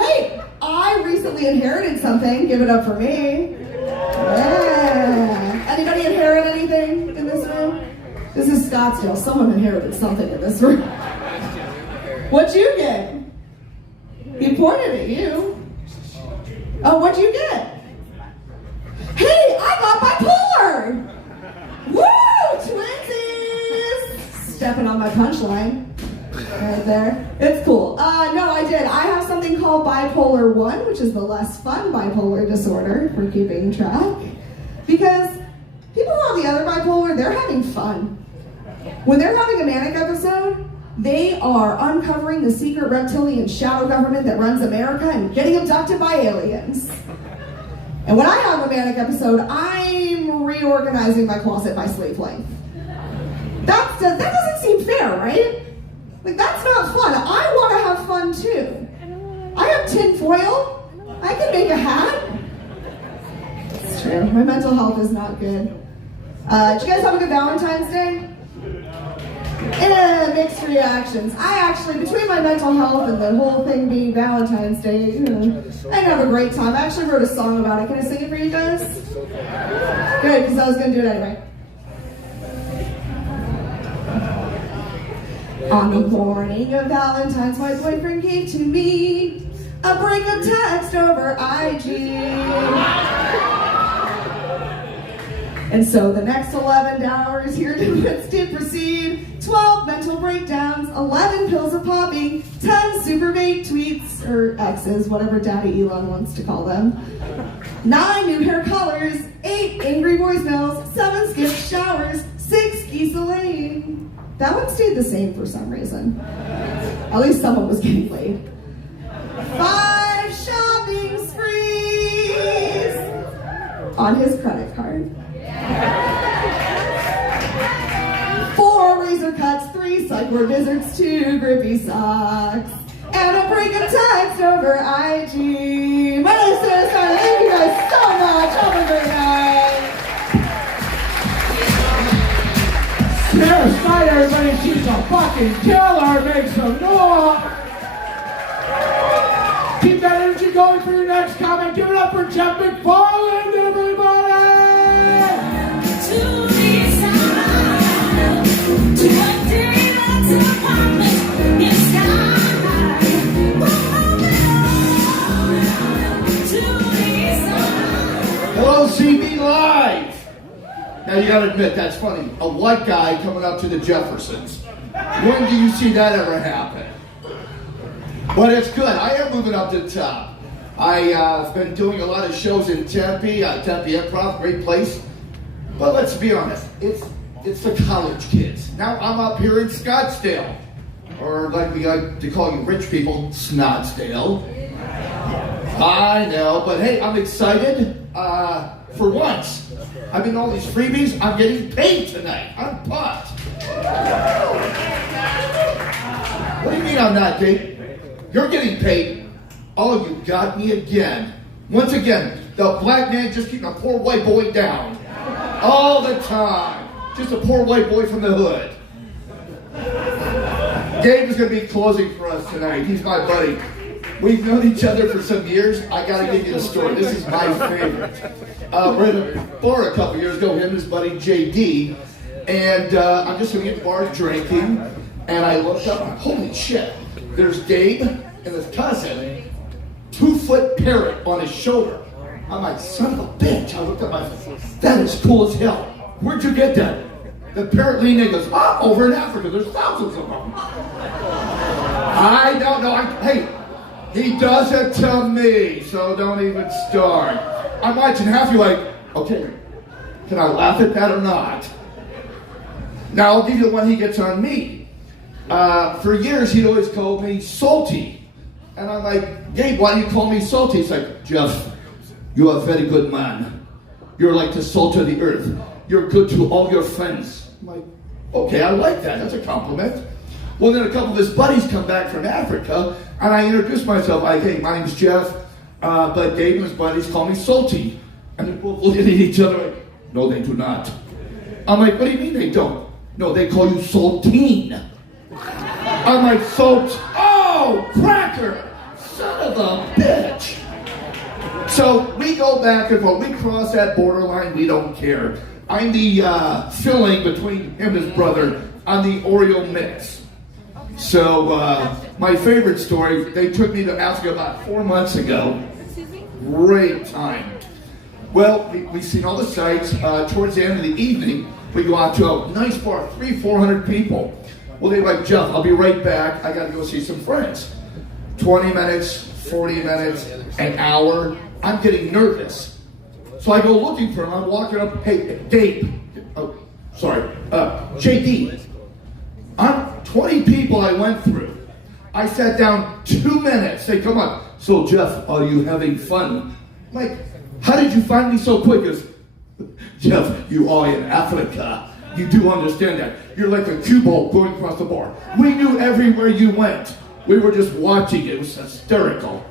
Hey, I recently inherited something. Give it up for me. Yeah. Anybody inherit anything in this room? This is Scottsdale. Someone inherited something in this room. What'd you get? He pointed at you. Oh, what'd you get? Hey, I got bipolar! Woo! Twinsies! Stepping on my punchline. Right there. It's cool. No, I did. I have something called bipolar 1, which is the less fun bipolar disorder, for keeping track. Because people who have the other bipolar, they're having fun. When they're having a manic episode, they are uncovering the secret reptilian shadow government that runs America and getting abducted by aliens. And when I have a manic episode, I'm reorganizing my closet by sleeve length. That doesn't seem fair, right? Like, that's not fun. I want to have fun too. I have tin foil. I can make a hat. It's true. My mental health is not good. Did you guys have a good Valentine's Day? Mixed reactions. I actually, between my mental health and the whole thing being Valentine's Day, I have a great time. I actually wrote a song about it. Can I sing it for you guys? Good, because I was going to do it anyway. On the morning of Valentine's, my boyfriend gave to me a breakup text over IG. And so the next 11 hours here did proceed. 12 mental breakdowns, 11 pills of popping, 10 super vague tweets, or X's, whatever Daddy Elon wants to call them. 9 new hair colors, 8 angry voicemails, 7 skipped showers, 6 geese laying. That one stayed the same for some reason. At least someone was getting laid. 5 shopping sprees on his credit card. sweets like we're gizzards to grippy socks. And a break of text over IG. My name is Sarah Steiner. Thank you guys so much. Have a great night. Sarah Steiner, everybody, she's a fucking killer. Make some noise. Keep that energy going for your next comment. Give it up for Jeff McFarland, everybody. Hello, CB Live. Now you gotta admit, that's funny. A white guy coming up to the Jeffersons. When do you see that ever happen? But it's good. I am moving up to the top. I've been doing a lot of shows in Tempe, Tempe Improv, great place. But let's be honest, it's the college kids. Now I'm up here in Scottsdale, or like we like to call you rich people, Snotsdale. I know, but hey, I'm excited. For once, I mean, all these freebies, I'm getting paid tonight. I'm pumped. What do you mean I'm not, Dave? You're getting paid. Oh, you got me again. Once again, the black man just keeping a poor white boy down. All the time. Just a poor white boy from the hood. Gabe is going to be closing for us tonight. He's my buddy. We've known each other for some years. I got to give you the story. This is my favorite. We're at a bar a couple years ago, him and his buddy JD, and I'm just sitting at the bar drinking, and I looked up, and holy shit, there's Gabe and his cousin, 2-foot parrot on his shoulder. I'm like, son of a bitch. I looked up, that is cool as hell. Where'd you get that? The parrot leaned in and goes, over in Africa, there's thousands of them. I don't know, hey, he does it to me, so don't even start. I'm watching half you like, okay, can I laugh at that or not? Now I'll give you the one he gets on me. For years he'd always called me salty. And I'm like, Gabe, why do you call me salty? He's like, Jeff, you are a very good man. You're like the salt of the earth. You're good to all your friends. I'm like, okay, I like that. That's a compliment. Well, then a couple of his buddies come back from Africa, and I introduce myself. I think my name's Jeff, but Dave and his buddies call me Salty. And they're both looking at each other like, no, they do not. I'm like, what do you mean they don't? No, they call you Saltine. I'm like, Salt, oh, cracker, son of a bitch. So we go back and forth. We cross that borderline. We don't care. I'm the filling between him and his brother on the Oreo mix. So my favorite story, they took me to Africa about 4 months ago. Great time. Well, we seen all the sights. Towards the end of the evening, we go out to a nice bar, 300-400 people. Well, they're like, Jeff, I'll be right back. I got to go see some friends. 20 minutes, 40 minutes, an hour. I'm getting nervous. So I go looking for him. I'm walking up. Hey, Dave. JD. I'm 20 people I went through. I sat down 2 minutes. They come up. So, Jeff, are you having fun? I'm like, how did you find me so quick? Because, Jeff, you are in Africa. You do understand that. You're like a cue ball going across the bar. We knew everywhere you went. We were just watching. It was hysterical.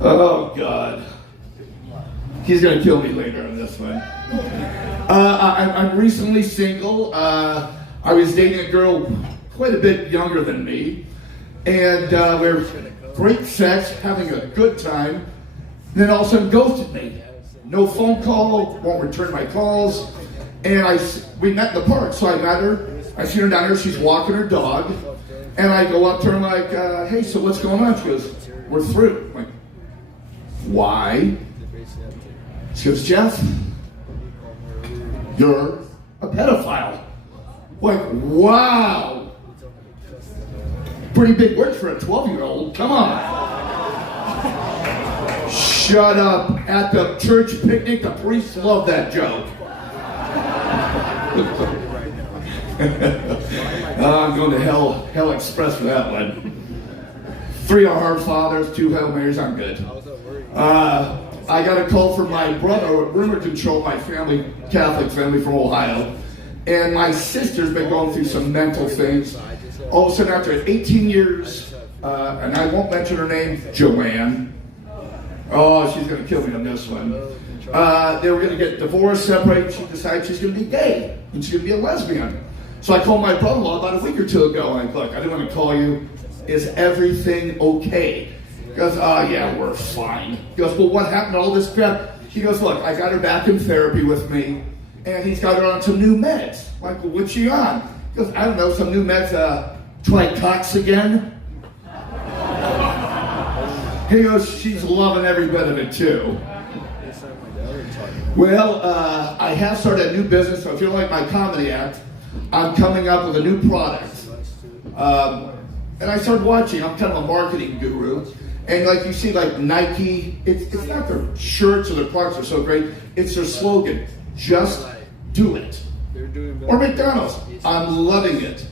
Oh, God. He's going to kill me later on this one. I'm recently single. I was dating a girl quite a bit younger than me. And we're great sex, having a good time. And then all of a sudden ghosted me. No phone call, won't return my calls. And we met in the park, so I met her. I see her down there, she's walking her dog. And I go up to her, I'm like, hey, so what's going on? She goes, we're through. I'm like, why? She goes, Jeff, you're a pedophile. Like, wow. Pretty big word for a 12-year-old. Come on. Shut up. At the church picnic, the priests love that joke. I'm going to Hell Express for that one. 3 Our Fathers, 2 Hail Marys, I'm good. I got a call from my brother, rumor control, my family, Catholic family from Ohio. And my sister's been going through some mental things. All of a sudden, after 18 years, and I won't mention her name, Joanne. Oh, she's going to kill me on this one. They were going to get divorced, separate. She decided she's going to be gay, and she's going to be a lesbian. So I called my brother-in-law about a week or two ago, and I'm like, look, I didn't want to call you. Is everything okay? He goes, oh, yeah, we're fine. He goes, well, what happened to all this crap? He goes, look, I got her back in therapy with me, and he's got her on some new meds. I'm like, well, what's she on? He goes, I don't know, some new meds, try Cox again. He goes, she's loving every bit of it, too. Well, I have started a new business, so if you don't like my comedy act, I'm coming up with a new product. And I started watching. I'm kind of a marketing guru. And like you see, like Nike, it's not their shirts or their products are so great. It's their slogan, just do it. Or McDonald's, I'm loving it.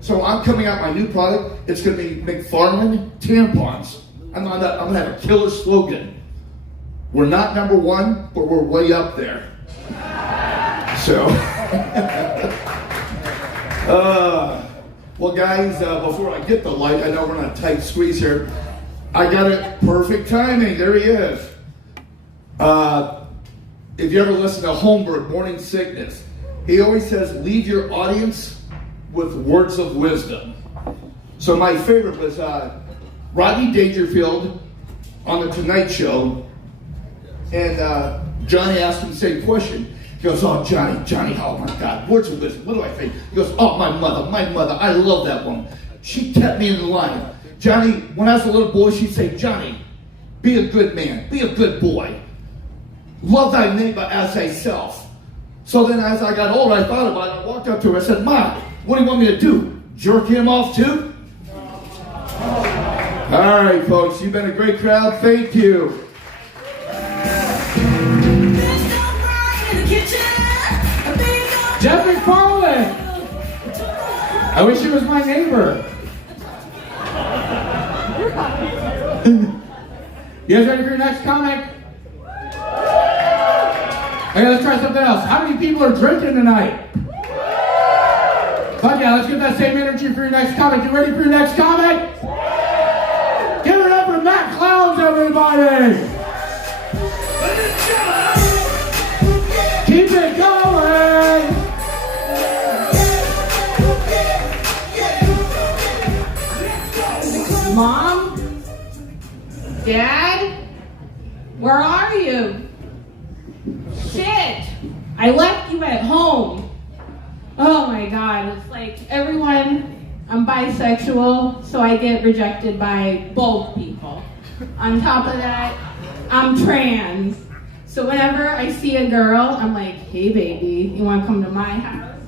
So I'm coming out with my new product. It's going to be McFarland tampons. I'm going to have a killer slogan. We're not number one, but we're way up there. So, well, guys, before I get the light, I know we're on a tight squeeze here. I got it. Perfect timing. There he is. If you ever listen to Holmberg, Morning Sickness, he always says, leave your audience with words of wisdom. So my favorite was Rodney Dangerfield on The Tonight Show, and Johnny asked him the same question. He goes, oh, Johnny, oh my God, words of wisdom, what do I think? He goes, oh, my mother, I love that woman. She kept me in line. Johnny, when I was a little boy, she'd say, Johnny, be a good man, be a good boy. Love thy neighbor as thyself. So then as I got older, I thought about it. I walked up to her, I said, Mom, what do you want me to do? Jerk him off too? All right, folks, you've been a great crowd. Thank you. Jeff McFarland! I wish he was my neighbor. You guys ready for your next comic? Okay, let's try something else. How many people are drinking tonight? Fuck yeah, let's get that same energy for your next comic. You ready for your next comic? Give it up for Matt Clowns, everybody! Keep it going! Mom? Dad? Where are you? Shit! I left you at home. Oh my God, it's like everyone, I'm bisexual, so I get rejected by both people. On top of that, I'm trans. So whenever I see a girl, I'm like, hey baby, you wanna come to my house?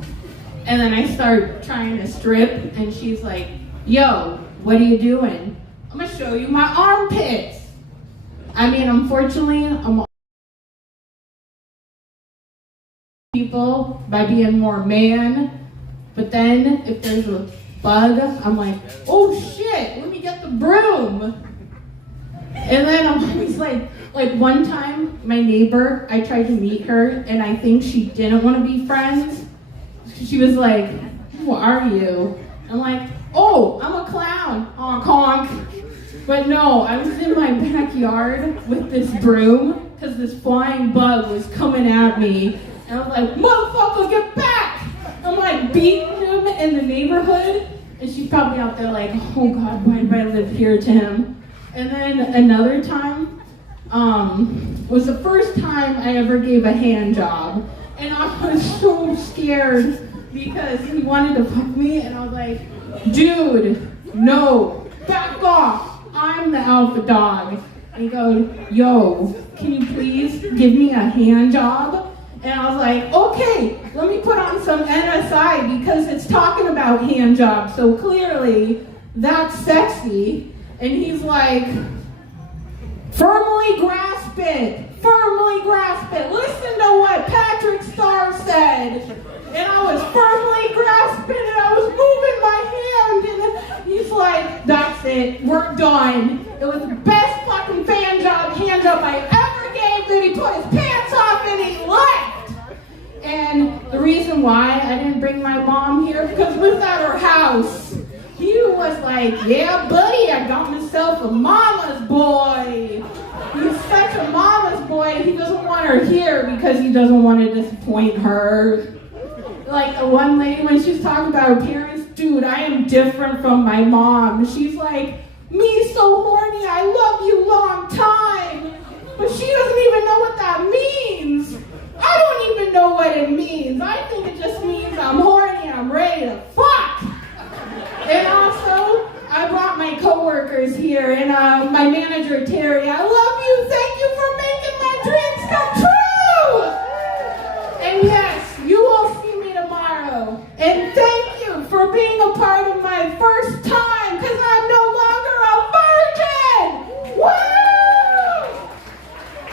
And then I start trying to strip, and she's like, yo, what are you doing? I'm gonna show you my armpits. I mean, unfortunately, I'm people by being more man, but then if there's a bug, I'm like, oh shit, let me get the broom. And then I'm always like one time, my neighbor, I tried to meet her, and I think she didn't want to be friends. She was like, who are you? I'm like, oh, I'm a clown, honk honk. But no, I was in my backyard with this broom, because this flying bug was coming at me. And I was like, motherfucker, get back! I'm like beating him in the neighborhood. And she's probably out there like, oh God, why did I live here to him? And then another time, was the first time I ever gave a hand job. And I was so scared because he wanted to fuck me. And I was like, dude, no, back off. I'm the alpha dog. And he goes, yo, can you please give me a hand job? And I was like, okay, let me put on some NSI because it's talking about hand jobs. So clearly, that's sexy. And he's like, firmly grasp it. Firmly grasp it. Listen to what Patrick Starr said. And I was firmly grasping it. I was moving my hand. And he's like, that's it. We're done. It was the best fucking hand job I ever gave. Then he put his pants off and he left. And the reason why I didn't bring my mom here? Because we was at her house. He was like, yeah, buddy, I got myself a mama's boy. He's such a mama's boy. He doesn't want her here because he doesn't want to disappoint her. Like the one lady, when she's talking about her parents, dude, I am different from my mom. She's like, me so horny, I love you long time. But she doesn't even know what that means. I don't even know what it means. I think it just means I'm horny, I'm ready to fuck. And also, I brought my coworkers here and my manager, Terry. I love you. Thank you for making my dreams come true. And yes, you will see me tomorrow. And thank you for being a part of my first time, because I'm no longer a virgin. Woo!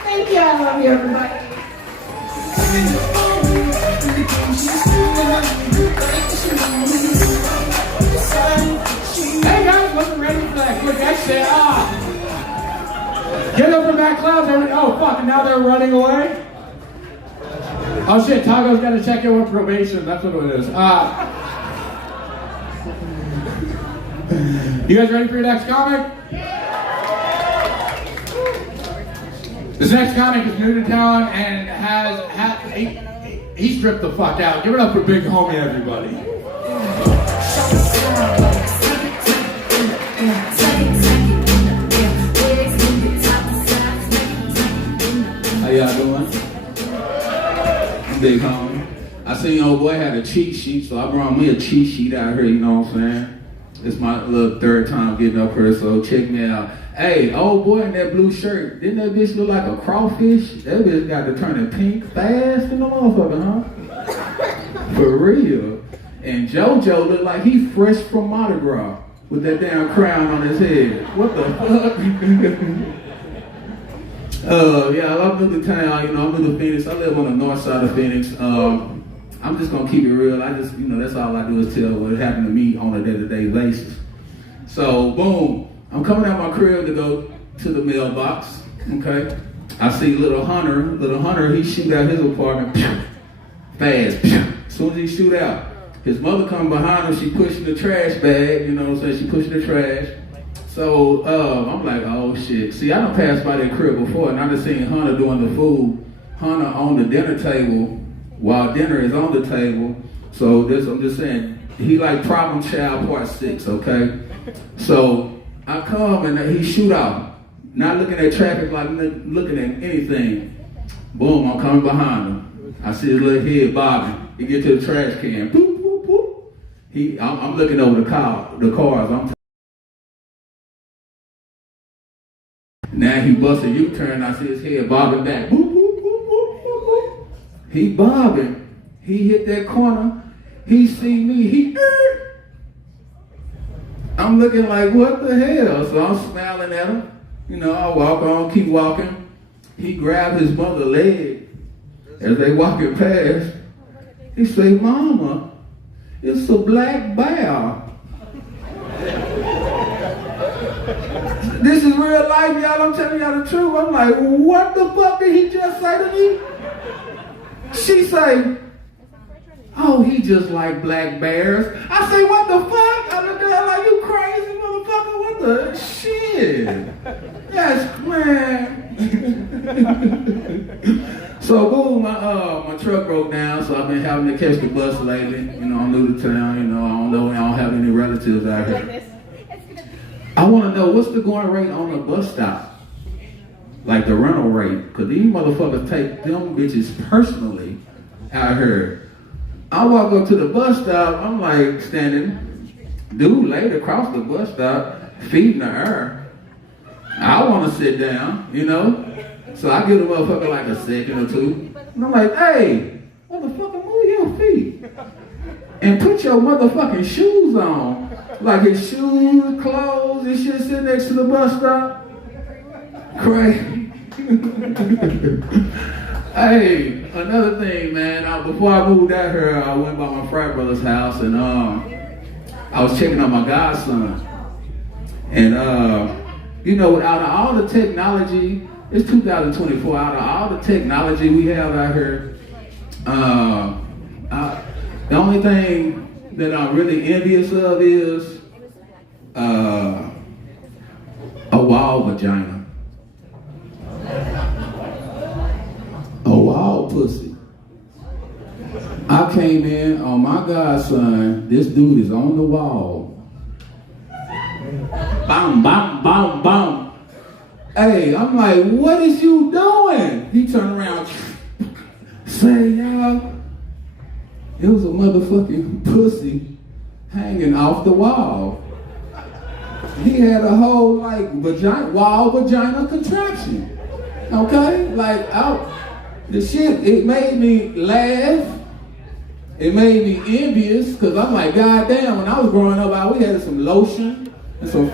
Thank you. I love you, everybody. Hey guys, wasn't ready for that quick exit. Get over back clouds. Oh fuck, and now they're running away? Oh shit, Tago's gotta check in with probation. That's what it is. You guys ready for your next comic? This next comic is new to town and he stripped the fuck out. Give it up for big homie, everybody. How y'all doing? I'm big homie. I seen old boy had a cheat sheet, so I brought me a cheat sheet out here, you know what I'm saying? It's my little third time getting up here, so check me out. Hey, old boy in that blue shirt, didn't that bitch look like a crawfish? That bitch got to turn it pink fast in the motherfucker, huh? For real. And JoJo looked like he fresh from Mardi Gras with that damn crown on his head. What the fuck? Yeah, I love new to town, you know, I'm new to Phoenix. I live on the north side of Phoenix. I'm just gonna keep it real. I just, you know, that's all I do is tell what happened to me on a day-to-day basis. So, boom, I'm coming out my crib to go to the mailbox, okay? I see little Hunter, he shoot out his apartment, fast, as soon as he shoot out. His mother come behind him, she pushing the trash bag, you know what I'm saying? She pushing the trash. So, I'm like, oh shit. See, I done passed by that crib before and I done seen Hunter doing the food. Hunter on the dinner table while dinner is on the table. So this, I'm just saying, he like problem child part 6, okay? So I come and he shoot out, not looking at traffic, like looking at anything. Boom, I'm coming behind him. I see his little head bobbing. He get to the trash can, boop, boop, boop. I'm looking over the cars. Now he busts a U-turn, I see his head bobbing back. Boop, boop, boop, boop, boop, boop. He bobbing. He hit that corner. He see me. I'm looking like, what the hell? So I'm smiling at him. You know, I walk on, keep walking. He grabbed his mother's leg as they walking past. He say, Mama, it's a black bear. This is real life, y'all. I'm telling y'all the truth. I'm like, what the fuck did he just say to me? She say, oh, he just like black bears. I say, what the fuck? I look at her like, you crazy motherfucker. What the shit? That's, man. So boom, my truck broke down, so I've been having to catch the bus lately. You know, I'm new to town, you know, I don't have any relatives out here. I want to know, what's the going rate on the bus stop? Like the rental rate, because these motherfuckers take them bitches personally out here. I walk up to the bus stop, I'm like standing, dude laid across the bus stop, feeding the air. I want to sit down, you know? So I give the motherfucker like a second or two. And I'm like, hey, motherfucker, move your feet. And put your motherfucking shoes on. Like his shoes, clothes, and shit sitting next to the bus stop. Crazy. Hey, another thing, man. Before I moved out here, I went by my frat brother's house and I was checking on my godson. And you know, out of all the technology, it's 2024, out of all the technology we have out here, The only thing that I'm really envious of is a wild vagina. A wild pussy. I came in on my godson, this dude is on the wall. Bam, bam, bam, bam. Hey, I'm like, what is you doing? He turned around, say, y'all, it was a motherfucking pussy hanging off the wall. He had a whole like wild vagina contraction. Okay? Like the shit, it made me laugh. It made me envious because I'm like, God damn, when I was growing up, we had some lotion and some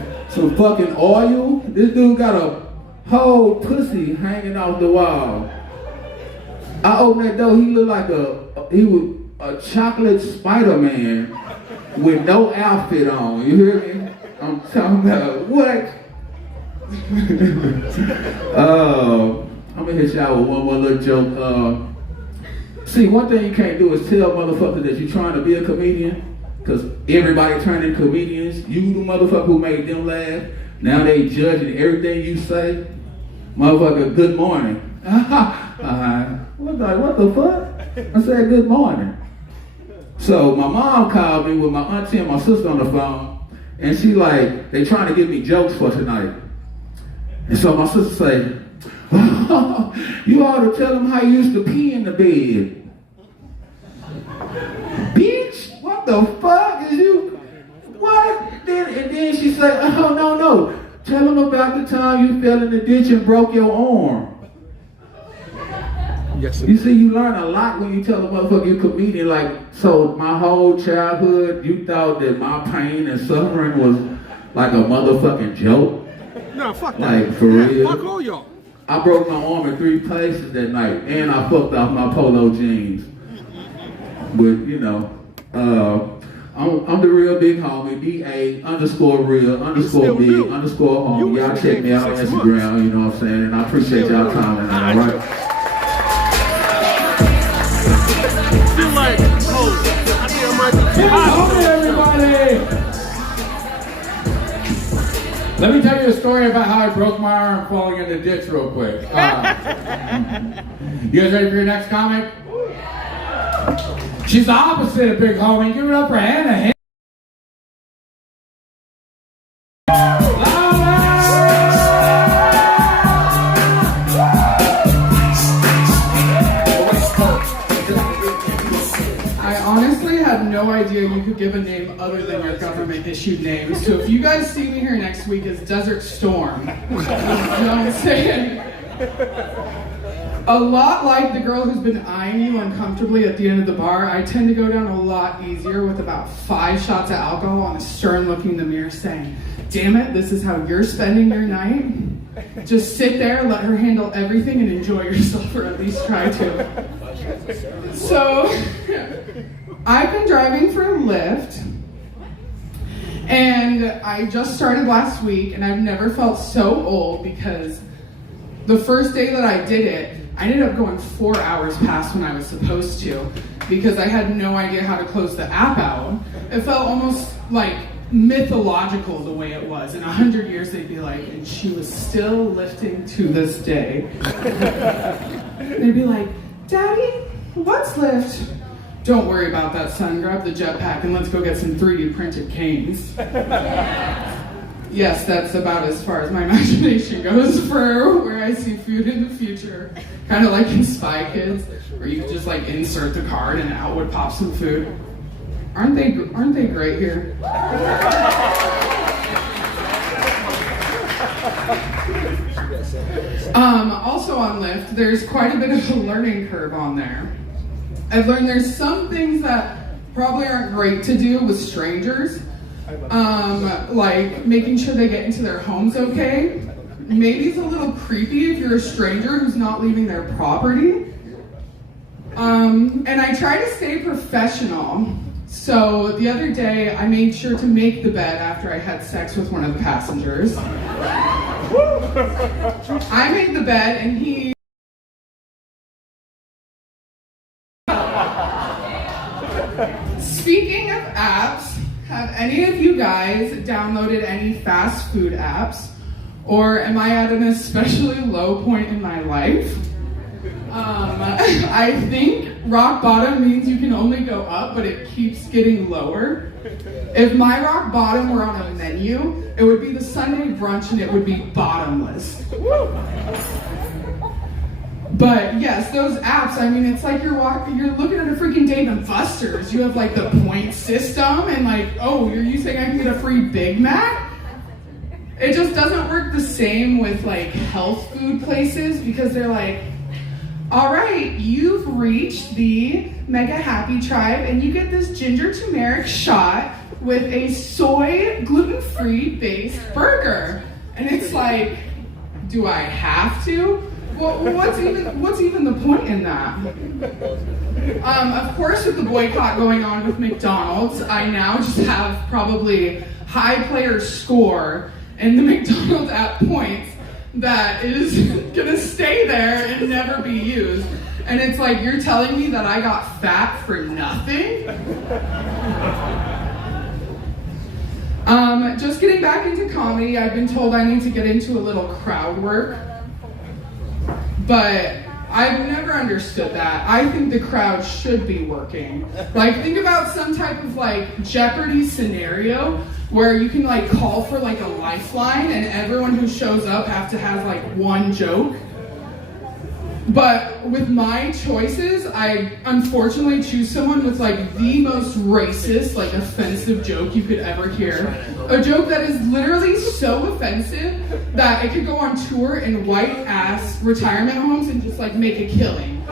fucking oil. This dude got a whole pussy hanging off the wall. I opened that door, he looked like he was a chocolate Spider-Man with no outfit on. You hear me? I'm talking about what? I'm gonna hit y'all with one more little joke. See, one thing you can't do is tell motherfuckers that you're trying to be a comedian, because everybody turning comedians. You the motherfucker who made them laugh. Now they judging everything you say. Motherfucker, good morning. What the fuck? I said good morning. So my mom called me with my auntie and my sister on the phone, and she like, they trying to give me jokes for tonight. And so my sister say, you ought to tell them how you used to pee in the bed. Bitch, what the fuck is you? What? And then she said, oh, no. Tell them about the time you fell in the ditch and broke your arm. Yes, you see, you learn a lot when you tell a motherfucker you're a comedian. Like, so my whole childhood, you thought that my pain and suffering was like a motherfucking joke? No, fuck that. Like, for real? Fuck all y'all. I broke my arm in 3 places that night, and I fucked off my polo jeans. But, you know, I'm the real big homie, BA_real_big_home. Y'all check me out on Instagram, you know what I'm saying? And I appreciate y'all commenting, all right? Feel like, I think I might be everybody! Let me tell you a story about how I broke my arm falling in the ditch real quick. You guys ready for your next comic? She's the opposite of big homie. Give it up for Hannah. I honestly have no idea you could give a name other than your government issued name. So if you guys see me here next week as Desert Storm, you know what I'm saying? A lot like the girl who's been eyeing you uncomfortably at the end of the bar, I tend to go down a lot easier with about 5 shots of alcohol and a stern look in the mirror saying, damn it, this is how you're spending your night? Just sit there, let her handle everything, and enjoy yourself, or at least try to. So, I've been driving for Lyft, and I just started last week, and I've never felt so old because the first day that I did it, I ended up going 4 hours past when I was supposed to because I had no idea how to close the app out. It felt almost like mythological the way it was. In 100 years they'd be like, and she was still lifting to this day. They'd be like, Daddy, what's Lyft? Don't worry about that, son. Grab the jetpack and let's go get some 3D printed canes. Yes, that's about as far as my imagination goes for where I see food in the future. Kind of like in Spy Kids, where you just like insert the card and out would pop some food. Aren't they great here? Also on Lyft, there's quite a bit of a learning curve on there. I've learned there's some things that probably aren't great to do with strangers. Like making sure they get into their homes okay. Maybe it's a little creepy if you're a stranger who's not leaving their property. And I try to stay professional. So the other day I made sure to make the bed after I had sex with one of the passengers. I made the bed and he Speaking of apps, have any of you guys downloaded any fast food apps? Or am I at an especially low point in my life? I think rock bottom means you can only go up, but it keeps getting lower. If my rock bottom were on a menu, it would be the Sunday brunch and it would be bottomless. But yes, those apps, I mean, it's like you're looking at a freaking Dave & Buster's. You have like the point system and like, oh, you're saying I can get a free Big Mac? It just doesn't work the same with like health food places because they're like, all right, you've reached the Mega Happy Tribe and you get this ginger turmeric shot with a soy gluten-free based burger. And it's like, do I have to? Well, what's even the point in that? Of course, with the boycott going on with McDonald's, I now just have probably high player score in the McDonald's app points that is gonna stay there and never be used. And it's like, you're telling me that I got fat for nothing? Just getting back into comedy, I've been told I need to get into a little crowd work. But I've never understood that. I think the crowd should be working. Like, think about some type of like Jeopardy scenario where you can like call for like a lifeline and everyone who shows up have to have like one joke. But with my choices, I unfortunately choose someone with like the most racist, like offensive joke you could ever hear. A joke that is literally so offensive that it could go on tour in white ass retirement homes and just like make a killing.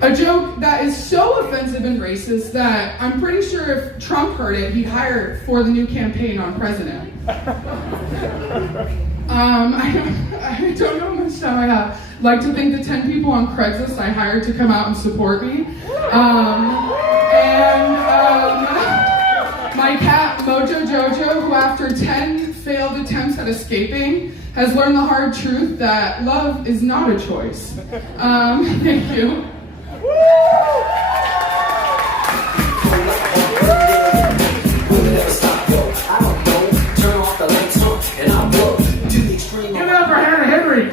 A joke that is so offensive and racist that I'm pretty sure if Trump heard it, he'd hire it for the new campaign on president. I don't know how much time I have. Like to think the 10 people on Craigslist I hired to come out and support me. My cat, Mojo Jojo, who after 10 failed attempts at escaping, has learned the hard truth that love is not a choice. Thank you. Give it up for Hannah Henry.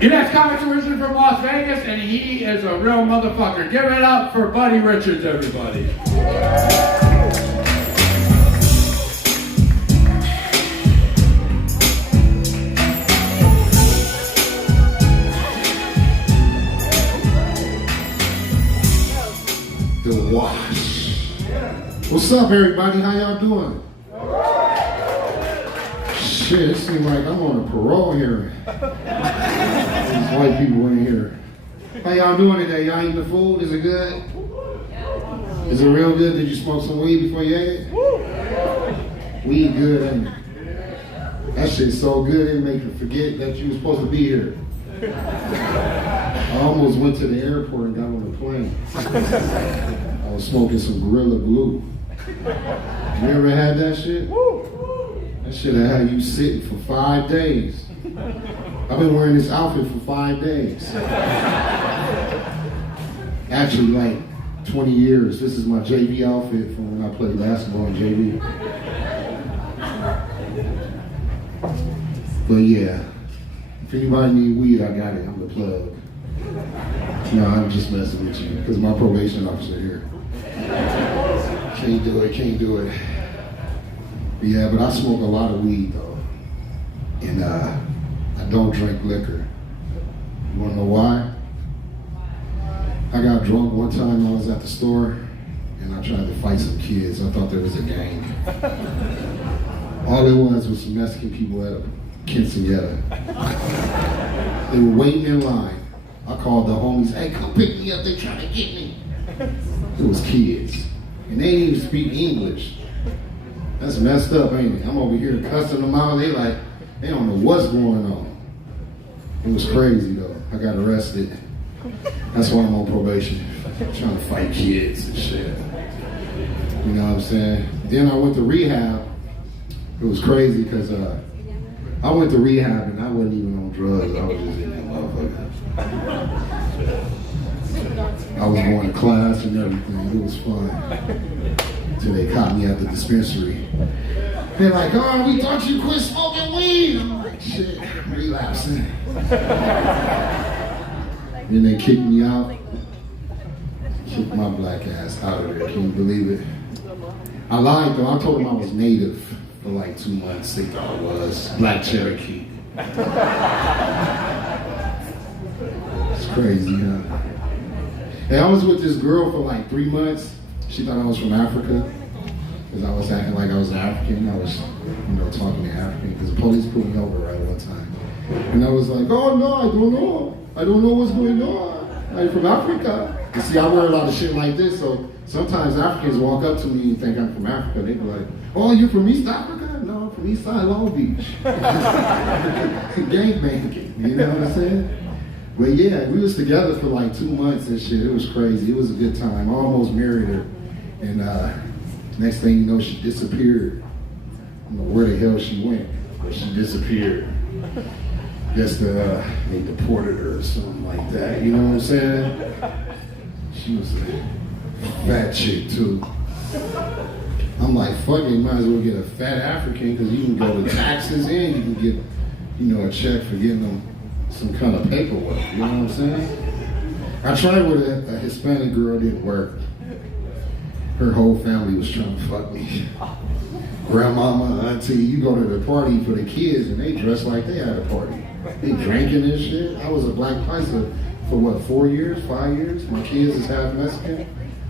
Your next comic's originally from Las Vegas, and he is a real motherfucker. Give it up for Buddy Richards, everybody. The Wash. What's up, everybody? How y'all doing? Shit, it seems like I'm on a parole hearing. These white people in here. How y'all doing today? Y'all eating the food? Is it good? Is it real good? Did you smoke some weed before you ate it? Weed good, ain't it? That shit's so good it make you forget that you were supposed to be here. I almost went to the airport and got on the plane. I was smoking some Gorilla Glue. You ever had that shit? That shit had you sitting for 5 days. I've been wearing this outfit for 5 days. Actually, like 20 years. This is my JV outfit from when I played basketball in JV. But yeah, if anybody need weed, I got it. I'm the plug. No, I'm just messing with you because my probation officer here. Can't do it. Yeah, but I smoke a lot of weed though, and I don't drink liquor. You wanna know why? I got drunk one time. I was at the store, and I tried to fight some kids. I thought there was a gang. All it was some Mexican people at a quinceañera. They were waiting in line. I called the homies, hey, come pick me up, they trying to get me. It was kids, and they didn't even speak English. That's messed up, ain't it? I'm over here cussing them out, they don't know what's going on. It was crazy though, I got arrested. That's why I'm on probation, trying to fight kids and shit. You know what I'm saying? Then I went to rehab. It was crazy because I went to rehab and I wasn't even on drugs, I was just in that motherfucker. going to class and everything. It was fun. Until they caught me at the dispensary. They're like, oh, we thought you quit smoking weed. I'm like, shit, I'm relapsing. Then they kicked me out. Kicked my black ass out of there. Can you believe it? I lied though. I told them I was native for like 2 months. They thought I was Black Cherokee. It's crazy, huh? Hey, I was with this girl for like 3 months. She thought I was from Africa because I was acting like I was African. I was, talking to African because the police pulled me over right one time. And I was like, oh no, I don't know. I don't know what's going on. I'm from Africa. You see, I wear a lot of shit like this, so sometimes Africans walk up to me and think I'm from Africa. They be like, oh, you're from East Africa? No, I'm from East Side Long Beach. Gangbanging, you know what I'm saying? But yeah, we was together for like 2 months and shit. It was crazy. It was a good time. I almost married her. And next thing you know, she disappeared. I don't know where the hell she went, but she disappeared. Guess they deported her or something like that. You know what I'm saying? She was a fat chick too. I'm like, fuck it, might as well get a fat African because you can go to taxes and you can get, a check for getting them some kind of paperwork. You know what I'm saying? I tried with a Hispanic girl, it didn't work. Her whole family was trying to fuck me. Grandmama, auntie, you go to the party for the kids and they dress like they had a party. They drinking and shit. I was a black Paisa for what, 4 years, 5 years? My kids is half Mexican.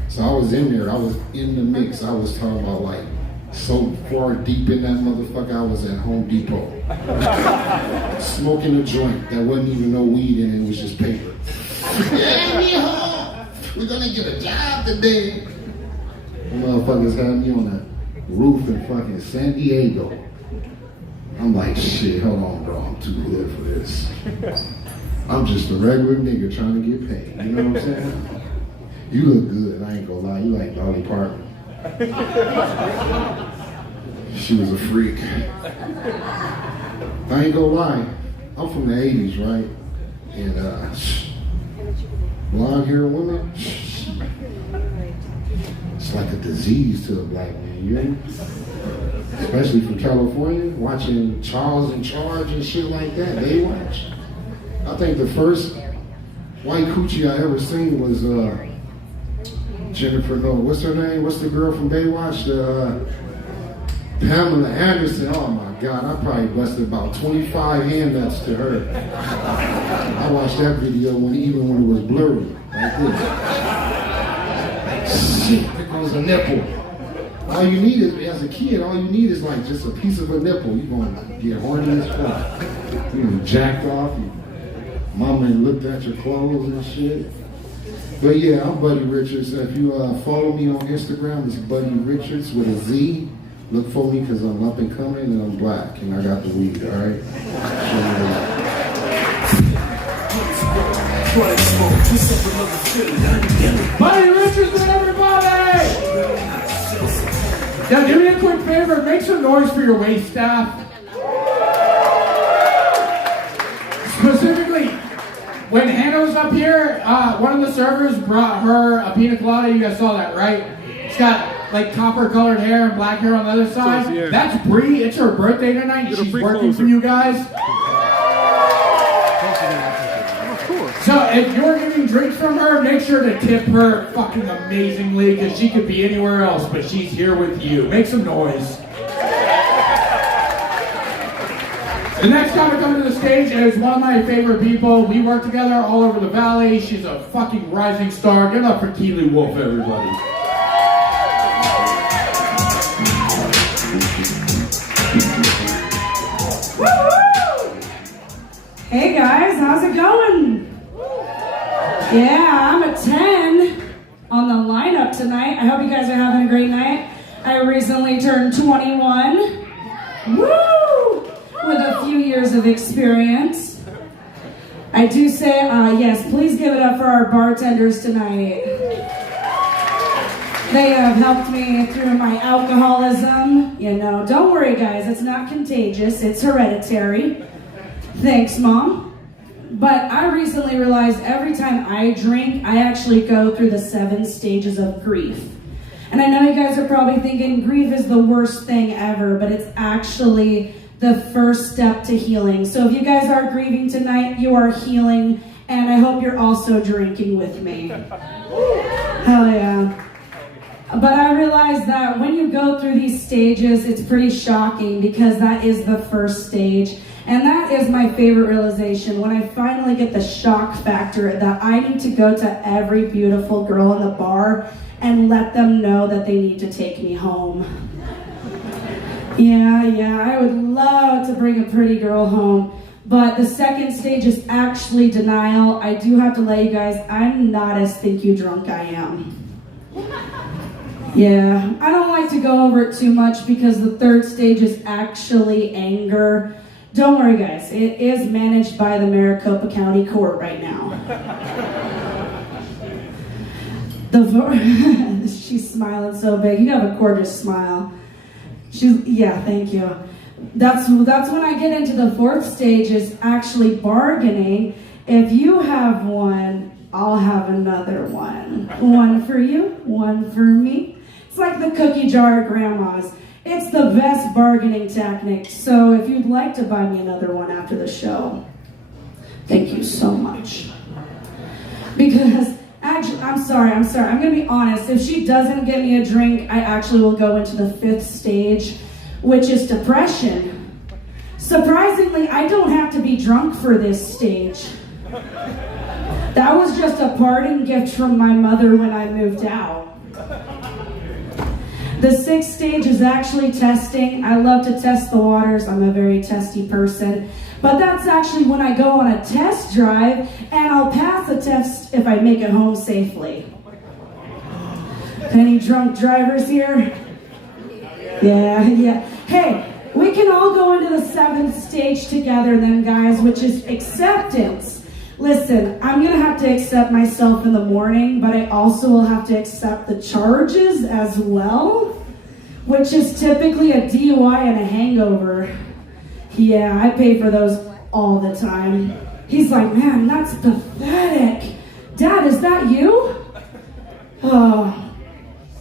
So I was in there, I was in the mix. I was talking about like so far deep in that motherfucker, I was at Home Depot. Smoking a joint that wasn't even no weed in it, it was just paper. Yeah, we home. We're gonna get a job today. The motherfuckers had me on the roof in fucking San Diego. I'm like, shit, hold on, bro, I'm too good for this. I'm just a regular nigga trying to get paid, you know what I'm saying? You look good, I ain't gonna lie, you like Dolly Parton. She was a freak. I ain't gonna lie, I'm from the 80s, right? And blonde hair women, it's like a disease to a black man, you know? Especially from California, watching Charles in Charge and shit like that, Baywatch. I think the first white coochie I ever seen was Jennifer, no, what's her name? What's the girl from Baywatch? Pamela Anderson. Oh my God, I probably busted about 25 hand nuts to her. I watched that video even when it was blurry, like this. Shit, there goes a nipple. All you need is, as a kid, all you need is like just a piece of a nipple. You're gonna get horny as fuck. You know, jacked off. Mama looked at your clothes and shit. But yeah, I'm Buddy Richards. If you follow me on Instagram, it's Buddy Richards with a Z. Look for me because I'm up and coming and I'm black and I got the weed, all right? Buddy Richards with everybody! Now do me a quick favor, make some noise for your wait staff. Specifically, when Hannah was up here, one of the servers brought her a pina colada. You guys saw that, right? It's got like copper colored hair and black hair on the other side. That's Bree. It's her birthday tonight. She's working for you guys. So if you're getting drinks from her, make sure to tip her fucking amazingly because she could be anywhere else, but she's here with you. Make some noise. The next comic coming to the stage is one of my favorite people. We work together all over the valley. She's a fucking rising star. Give it up for Keely Wolf, everybody. Hey guys, how's it going? Yeah, I'm a 10 on the lineup tonight. I hope you guys are having a great night. I recently turned 21. Woo! With a few years of experience. I do say, yes, please give it up for our bartenders tonight. They have helped me through my alcoholism. You know, don't worry guys, it's not contagious, it's hereditary. Thanks, Mom. But I recently realized every time I drink, I actually go through the 7 stages of grief. And I know you guys are probably thinking grief is the worst thing ever, but it's actually the first step to healing. So if you guys are grieving tonight, you are healing, and I hope you're also drinking with me. Hell yeah. But I realized that when you go through these stages, it's pretty shocking because that is the first stage. And that is my favorite realization, when I finally get the shock factor that I need to go to every beautiful girl in the bar and let them know that they need to take me home. Yeah, I would love to bring a pretty girl home. But the second stage is actually denial. I do have to let you guys, I'm not as stinky drunk I am. Yeah, I don't like to go over it too much because the third stage is actually anger. Don't worry guys, it is managed by the Maricopa County Court right now. She's smiling so big. You have a gorgeous smile. Yeah, thank you. That's when I get into the fourth stage, is actually bargaining. If you have one, I'll have another one. One for you, one for me. It's like the cookie jar at grandma's. It's the best bargaining technique. So if you'd like to buy me another one after the show, thank you so much. Because actually, I'm sorry. I'm going to be honest. If she doesn't get me a drink, I actually will go into the 5th stage, which is depression. Surprisingly, I don't have to be drunk for this stage. That was just a parting gift from my mother when I moved out. The 6th stage is actually testing. I love to test the waters. I'm a very testy person. But that's actually when I go on a test drive, and I'll pass the test if I make it home safely. Any drunk drivers here? Yeah. Hey, we can all go into the 7th stage together then, guys, which is acceptance. Listen, I'm going to have to accept myself in the morning, but I also will have to accept the charges as well, which is typically a DUI and a hangover. Yeah, I pay for those all the time. He's like, man, that's pathetic. Dad, is that you? Oh,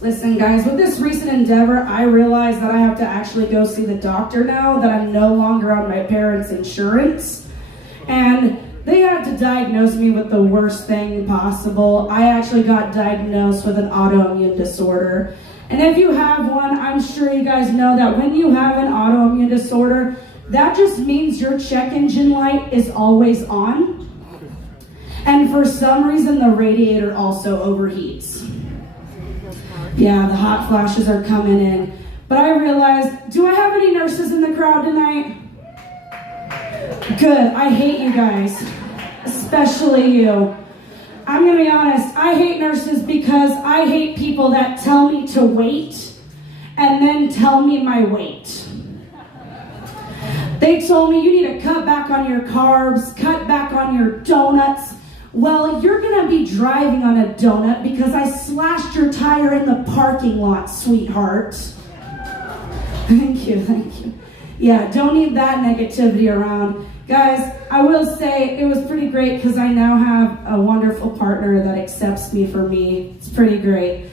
listen, guys, with this recent endeavor, I realize that I have to actually go see the doctor now that I'm no longer on my parents' insurance. And they had to diagnose me with the worst thing possible. I actually got diagnosed with an autoimmune disorder. And if you have one, I'm sure you guys know that when you have an autoimmune disorder, that just means your check engine light is always on. And for some reason, the radiator also overheats. Yeah, the hot flashes are coming in. But I realized, do I have any nurses in the crowd tonight? Good, I hate you guys, especially you. I'm gonna be honest, I hate nurses because I hate people that tell me to wait and then tell me my weight. They told me you need to cut back on your carbs, cut back on your donuts. Well, you're gonna be driving on a donut because I slashed your tire in the parking lot, sweetheart. Thank you. Yeah, don't need that negativity around. Guys, I will say it was pretty great because I now have a wonderful partner that accepts me for me. It's pretty great.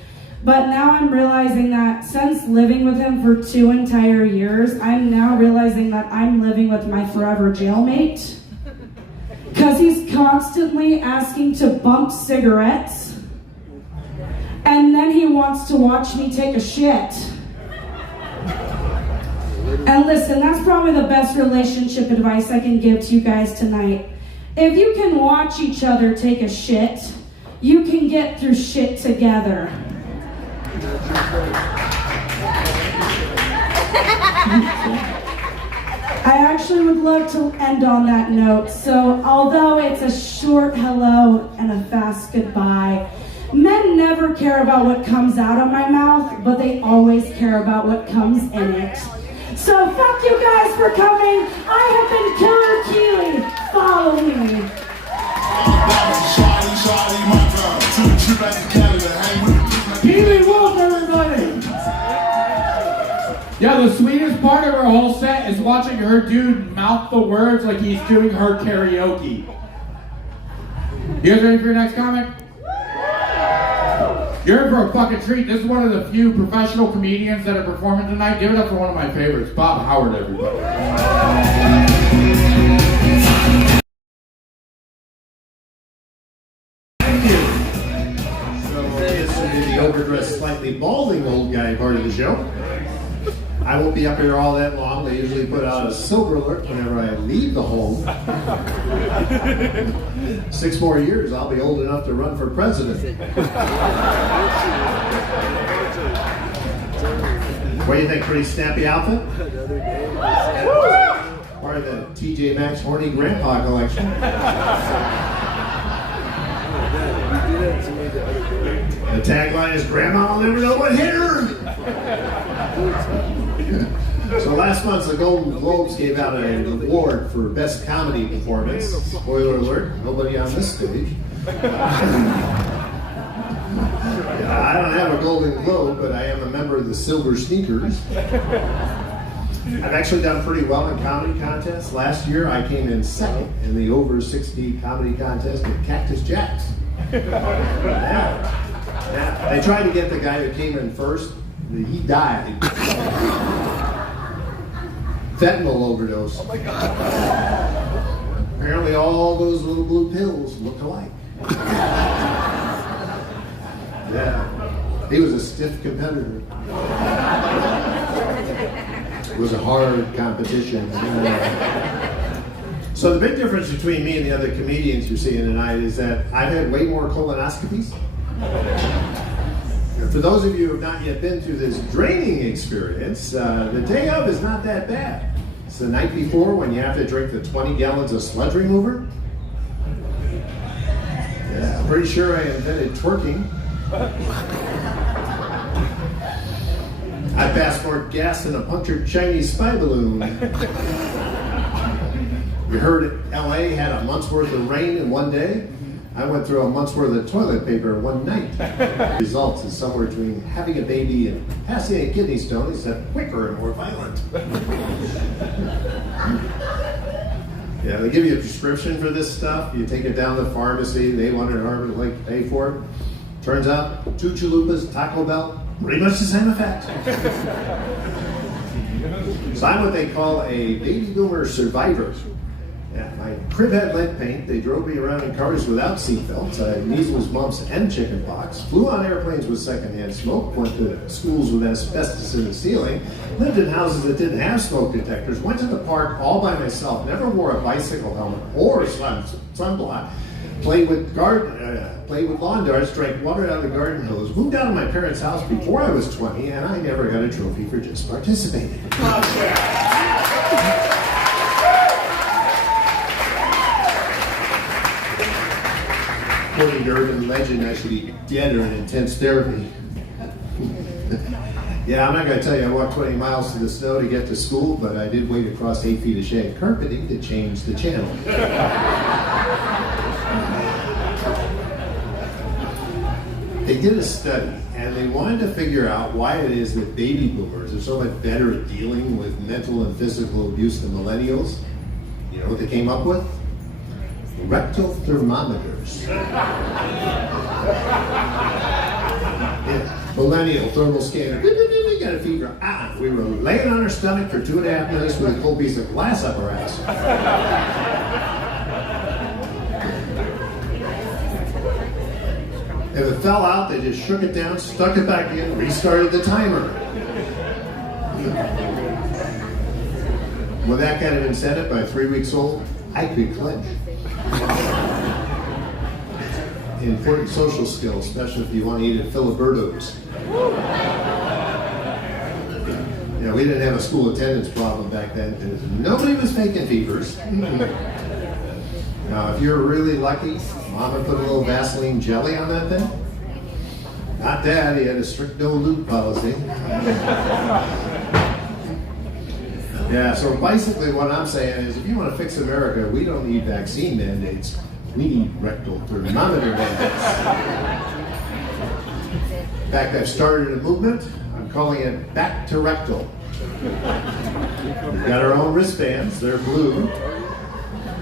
But now I'm realizing that since living with him for 2 entire years, I'm now realizing that I'm living with my forever jailmate. Because he's constantly asking to bump cigarettes. And then he wants to watch me take a shit. And listen, that's probably the best relationship advice I can give to you guys tonight. If you can watch each other take a shit, you can get through shit together. I actually would love to end on that note. So although it's a short hello and a fast goodbye, men never care about what comes out of my mouth, but they always care about what comes in it. So fuck you guys for coming. I have been Killer Keely. Follow me. Keely Wolf, everybody! Yeah, the sweetest part of her whole set is watching her dude mouth the words like he's doing her karaoke. You guys ready for your next comic? You're in for a fucking treat. This is one of the few professional comedians that are performing tonight. Give it up for one of my favorites, Bob Howard, everybody. This will be the overdressed, slightly balding old guy part of the show. I won't be up here all that long. They usually put out a silver alert whenever I leave the home. 6 more years, I'll be old enough to run for president. What do you think? Pretty snappy outfit? Part of the TJ Maxx Horny Grandpa collection. The tagline is, Grandma will never know what hit her. So last month, the Golden Globes gave out an award for Best Comedy Performance. Spoiler alert, nobody on this stage. I don't have a Golden Globe, but I am a member of the Silver Sneakers. I've actually done pretty well in comedy contests. Last year, I came in second in the over 60 comedy contest at Cactus Jack's. Yeah. They tried to get the guy who came in first. He died. Fentanyl overdose. Oh my God. Apparently all those little blue pills look alike. Yeah. He was a stiff competitor. It was a hard competition. So the big difference between me and the other comedians you're seeing tonight is that I've had way more colonoscopies. For those of you who have not yet been through this draining experience, the day of is not that bad. It's the night before when you have to drink the 20 gallons of sludge remover. Yeah, I'm pretty sure I invented twerking. I passed more gas than a punctured Chinese spy balloon. You heard LA had a month's worth of rain in one day. I went through a month's worth of toilet paper in one night. Results is somewhere between having a baby and passing a kidney stone, except quicker and more violent. Yeah, they give you a prescription for this stuff. You take it down to the pharmacy. They want an arm to pay for it. Turns out, 2 chalupas, Taco Bell, pretty much the same effect. So I'm what they call a baby boomer survivor. Yeah, my crib had lead paint. They drove me around in cars without seatbelts. I had measles, mumps, and chickenpox. Flew on airplanes with secondhand smoke. Went to schools with asbestos in the ceiling. Lived in houses that didn't have smoke detectors. Went to the park all by myself. Never wore a bicycle helmet or sunblock. Played with lawn darts. Drank water out of the garden hose. Moved out of my parents' house before I was 20, and I never got a trophy for just participating. According to urban legend, I should be dead or in intense therapy. Yeah, I'm not going to tell you I walked 20 miles through the snow to get to school, but I did wade across 8 feet of shag carpeting to change the channel. They did a study, and they wanted to figure out why it is that baby boomers are so much better at dealing with mental and physical abuse than millennials. You know what they came up with? Rectal thermometers. Yeah. Millennial thermal scanner. We got a fever. We were laying on our stomach for 2.5 minutes with a cold piece of glass up our ass. If it fell out, they just shook it down, stuck it back in, restarted the timer. With that kind of incentive, by 3 weeks old, I could clinch. Important social skills, especially if you want to eat at Filiberto's. Yeah, we didn't have a school attendance problem back then because nobody was faking fevers. Now, if you're really lucky, Mama put a little Vaseline jelly on that thing. Not Dad, he had a strict no-lube policy. Yeah, so basically what I'm saying is if you want to fix America, we don't need vaccine mandates. We need rectal thermometer mandates. In fact, I've started a movement. I'm calling it Back to Rectal. We've got our own wristbands. They're blue.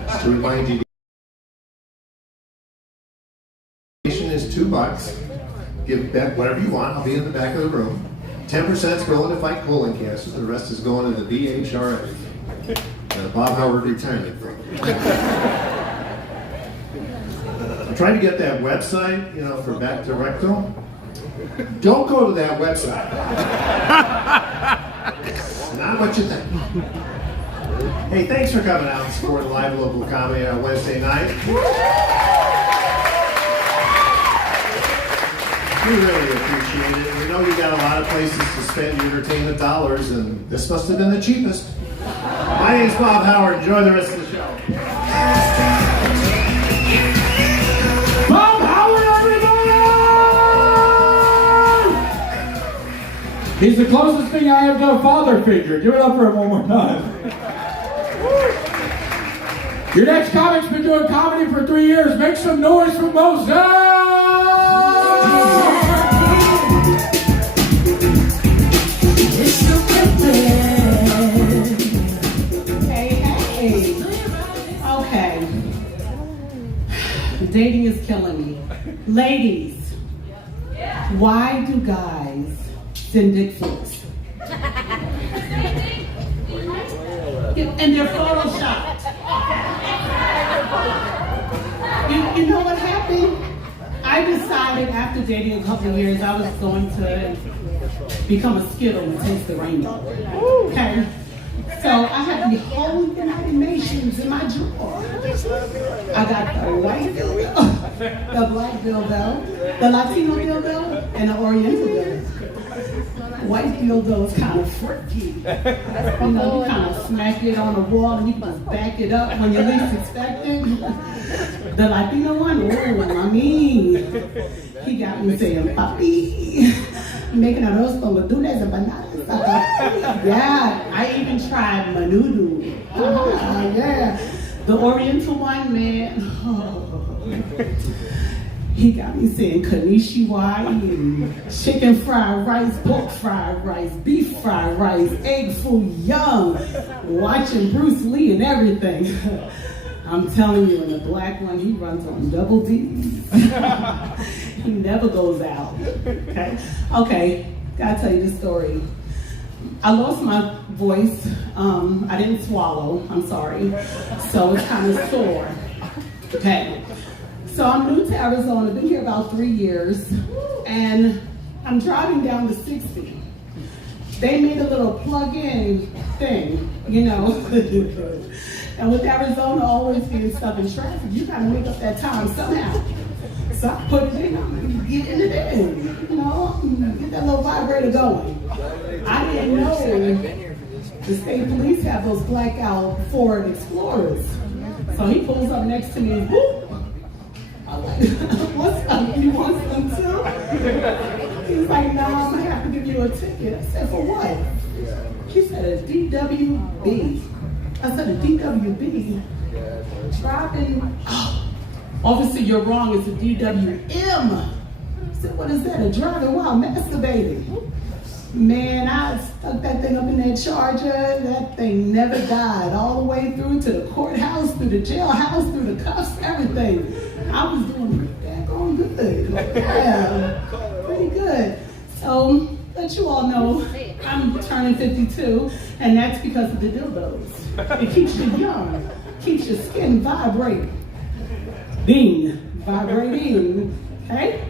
It's to remind you is $2. Give bet whatever you want. I'll be in the back of the room. 10% is going to fight colon cancer. The rest is going to the BHRA. Bob Howard Retirement Fund. I'm trying to get that website, for back to rectal. Don't go to that website. It's not what you think. Hey, thanks for coming out and supporting live local comedy on Wednesday night. We really appreciate it. We know you got a lot of places to spend your entertainment dollars, and this must have been the cheapest. My name's Bob Howard. Enjoy the rest of the show. Bob Howard, everybody! He's the closest thing I have to a father figure. Give it up for him one more time. Your next comic's been doing comedy for 3 years. Make some noise for Moses! Okay. Dating is killing me. Ladies, why do guys send dick pics? And they're photoshopped. You know what happened? I decided after dating a couple of years I was going to become a Skittle and taste the rainbow. Okay? So I have the whole animations in my drawer. I got the white dildo, the black dildo, the Latino dildo, and the Oriental dildo. White dildo is kind of freaky. You kind of smack it on the wall and you can just back it up when you're least expecting. The Latino one, he got me saying, papi. Making a roast con verduras and bananas. Yeah, I even tried menudo. Yeah, the Oriental one, man. He got me saying konnichiwa, chicken fried rice, pork fried rice, beef fried rice, egg foo young, watching Bruce Lee and everything. I'm telling you, in the black one, he runs on double D's. He never goes out. Okay, gotta tell you the story. I lost my voice. I didn't swallow. I'm sorry. So it's kind of sore. Okay. So I'm new to Arizona. Been here about 3 years, and I'm driving down to 60. They made a little plug-in thing, And with Arizona always being stuck in traffic, you gotta make up that time somehow. So I put it in, get it in, get that little vibrator going. I didn't know the state police have those blackout Ford Explorers. So he pulls up next to me, whoop. I'm like, what's up, you want some too? He's like, no, I'm gonna have to give you a ticket. I said, for what? He said, a DWB. I said, a DWB? Driving, obviously you're wrong, it's a DWM. I said, what is that, a driving while masturbating? Man, I stuck that thing up in that charger, that thing never died, all the way through to the courthouse, through the jailhouse, through the cuffs, everything. I was doing pretty daggone good. Yeah, pretty good. So, let you all know, I'm turning 52, and that's because of the dildos. It keeps you young, keeps your skin vibrating. Vibrating, okay?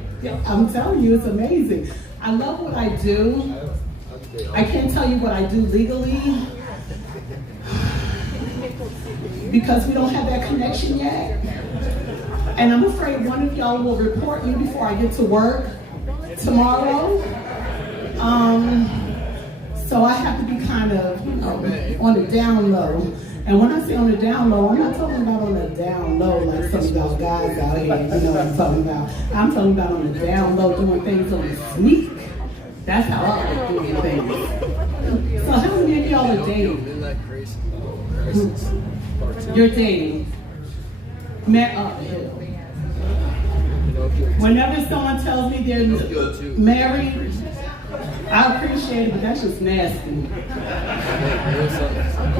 I'm telling you, it's amazing. I love what I do. I can't tell you what I do legally because we don't have that connection yet. And I'm afraid one of y'all will report me before I get to work tomorrow. So I have to be kind of, on the down low. And when I say on the down low, I'm not talking about on the down low like some of y'all guys out here, you know what I'm talking about. I'm talking about on the down low, doing things on the sneak. That's how I like doing things. So how many of y'all are dating? You're dating. Whenever someone tells me they're married, I appreciate it, but that's just nasty.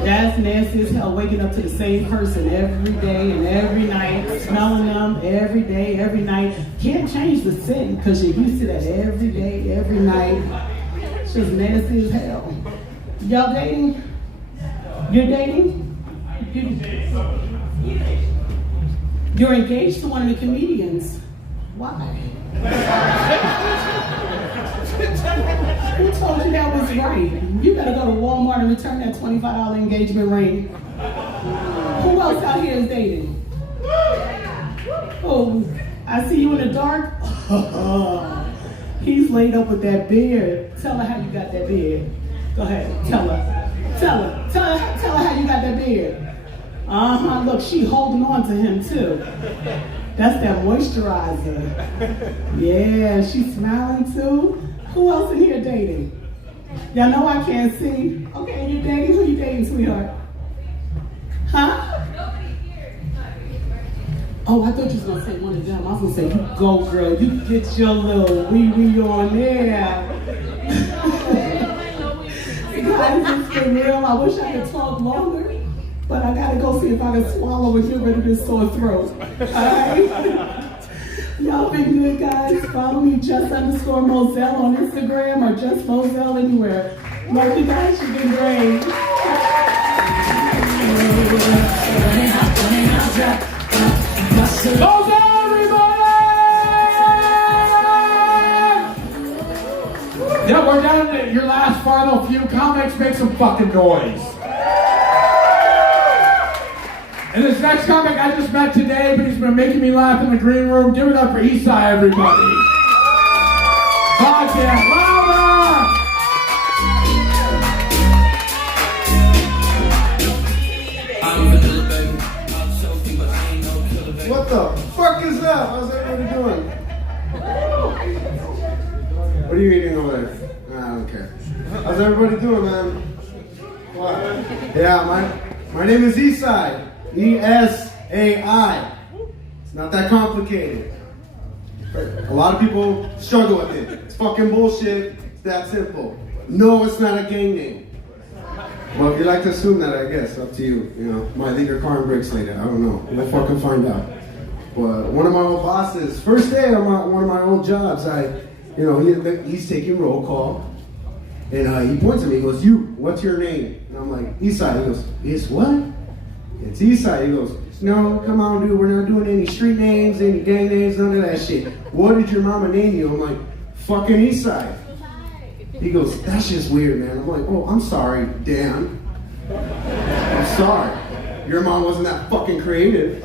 That's nasty as hell, waking up to the same person every day and every night, smelling them every day, every night. Can't change the scent because you're used to that every day, every night. It's just nasty as hell. Y'all dating? You're dating? You're engaged to one of the comedians. Why? Who told you that was right? You better go to Walmart and return that $25 engagement ring. Who else out here is dating? Oh, I see you in the dark. He's laid up with that beard. Tell her how you got that beard. Go ahead, tell her. Tell her how you got that beard. Look, she holding on to him too. That's that moisturizer. Yeah, she's smiling too. Who else in here dating? Y'all know I can't see. Okay, you dating? Who you dating, sweetheart? Huh? Oh, I thought you was gonna say one of them. I was gonna say, you go, girl. You get your little wee on there. Guys, it's been real. I wish I could talk longer, but I gotta go see if I can swallow and get rid of this sore throat. Alright? Y'all been good, guys. Follow me, Just_Moselle on Instagram or Just Moselle anywhere. Love you guys. You've been great. Moselle, everybody! Yeah, we're down to your last final few comics. Make some fucking noise. And this next comic I just met today, but he's been making me laugh in the green room. Give it up for Esai, everybody. Podcast louder! What the fuck is that? How's everybody doing? What are you eating over there? Nah, I don't care. How's everybody doing, man? What? Yeah, my name is Esai. E-S-A-I. It's not that complicated. A lot of people struggle with it. It's fucking bullshit. It's that simple. No, it's not a gang name. Well, if you like to assume that, I guess, up to you. You know, might leave your car in brakes later. I don't know. We'll fucking find out. But one of my old bosses, first day on one of my old jobs, he's taking roll call. And he points at me, he goes, "You, what's your name?" And I'm like, "Esai." He goes, "Is what?" "It's Esai." He goes, "No, come on, dude. We're not doing any street names, any gang names, none of that shit. What did your mama name you?" I'm like, "Fucking Esai." He goes, "That's just weird, man." I'm like, "Oh, I'm sorry, Dan. I'm sorry. Your mom wasn't that fucking creative."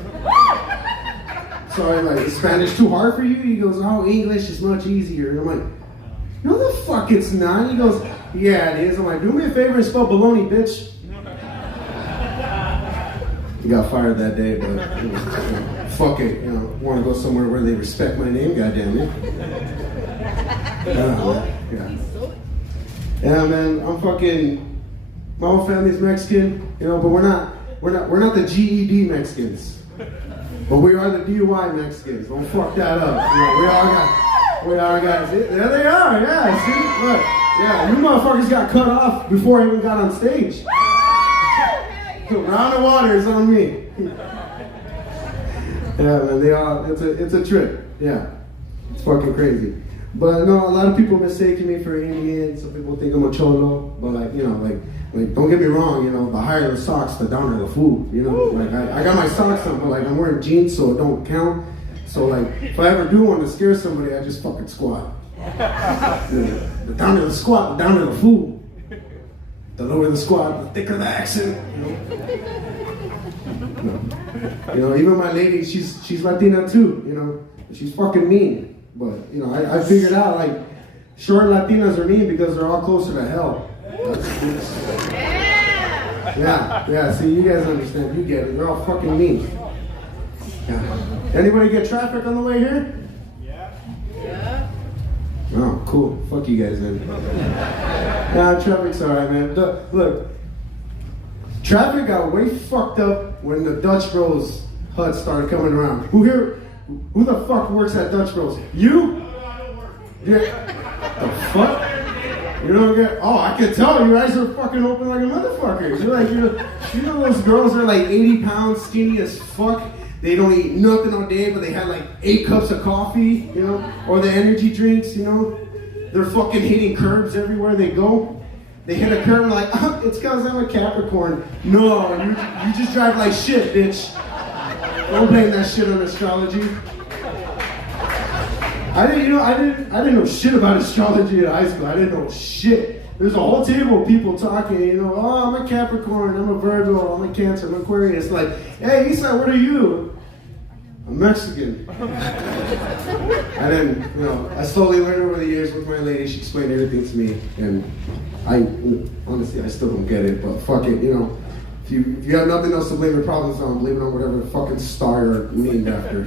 Sorry, like, is Spanish too hard for you? He goes, "Oh, English is much easier." And I'm like, "No, the fuck it's not." He goes, "Yeah, it is." I'm like, "Do me a favor and spell baloney, bitch." He got fired that day, but fuck it, want to go somewhere where they respect my name, goddamn it. Yeah, man, I'm fucking. My whole family's Mexican, but we're not the GED Mexicans. But we are the DUI Mexicans. Don't fuck that up. We are guys. There they are. Yeah, see, look. Yeah, you motherfuckers got cut off before I even got on stage. Round of water is on me. Yeah, man, it's a trip. Yeah, it's fucking crazy. But no, a lot of people mistaken me for Indian. Some people think I'm a cholo. But like don't get me wrong. The higher the socks, the downer the food. Like I got my socks on, but like I'm wearing jeans, so it don't count. So like if I ever do want to scare somebody, I just fucking squat. The downer the squat, the downer the food. The lower the squat, the thicker the accent. Even my lady, she's Latina too. She's fucking mean. But I figured out like short Latinas are mean because they're all closer to hell. Yeah. See, you guys understand. You get it. They're all fucking mean. Yeah. Anybody get traffic on the way here? Yeah. Oh, cool. Fuck you guys, man. Nah, traffic's alright, man. Look, traffic got way fucked up when the Dutch Bros hut started coming around. Who the fuck works at Dutch Bros? You? Yeah. The fuck? You don't get, oh, I can tell you guys are fucking open like a motherfucker. You're like, you know those girls are like 80 pounds, skinny as fuck. They don't eat nothing all day, but they had like 8 cups of coffee, you know, or the energy drinks, you know. They're fucking hitting curbs everywhere they go. They hit a curb and like, oh, it's because I'm a Capricorn. No, you just drive like shit, bitch. Don't blame that shit on astrology. I didn't know shit about astrology in high school. I didn't know shit. There's a whole table of people talking, you know, oh, I'm a Capricorn, I'm a Virgo, I'm a Cancer, I'm an Aquarius. Like, hey, Isa, what are you? I'm Mexican. And then, you know, I slowly learned over the years with my lady, she explained everything to me, and honestly, I still don't get it, but fuck it, you know. If you have nothing else to blame your problems on, blame it on whatever the fucking star you're named after.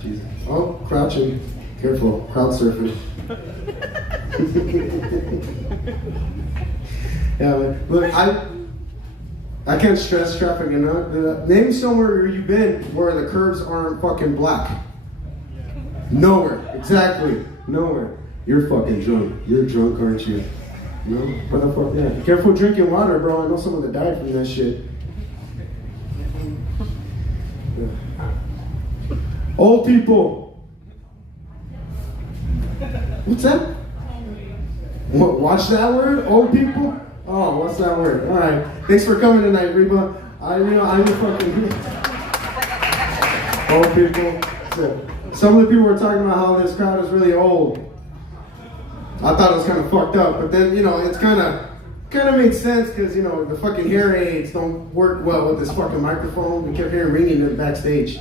Jesus. Oh, crouching. Careful, crowd surfing. Yeah, man. Look, I can't stress traffic enough. Name somewhere where you've been where the curbs aren't fucking black. Nowhere. Exactly. Nowhere. You're fucking drunk. You're drunk, aren't you? No? What the fuck? Yeah. Be careful drinking water, bro. I know someone that died from that shit. Yeah. Old people. What's that? What, watch that word? Old people? Oh, what's that word? All right. Thanks for coming tonight, Reba. I'm fucking old people. So, some of the people were talking about how this crowd is really old. I thought it was kind of fucked up, but then, you know, it's kind of makes sense because, you know, the fucking hearing aids don't work well with this fucking microphone. We kept hearing ringing in backstage.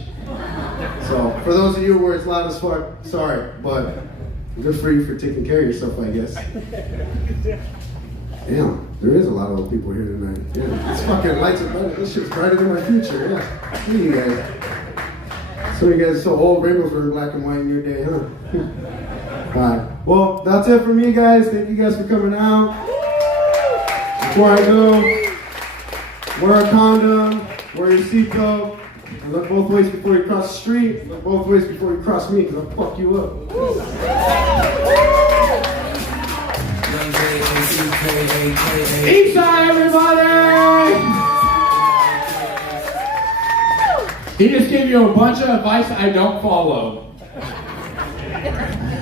So, for those of you where it's loud as fuck, sorry, but good for you for taking care of yourself, I guess. Damn, there is a lot of old people here tonight. Yeah, this fucking lights are bright. This shit's brighter than my future. Yeah, look at you guys. Some of you guys are so old. Rainbows were in black and white in your day, huh? All right. Well, that's it for me, guys. Thank you guys for coming out. Before I go, wear a condom, wear your seatbelt, and look both ways before you cross the street. Look both ways before you cross me, because I'll fuck you up. Eastside, everybody! He just gave you a bunch of advice I don't follow.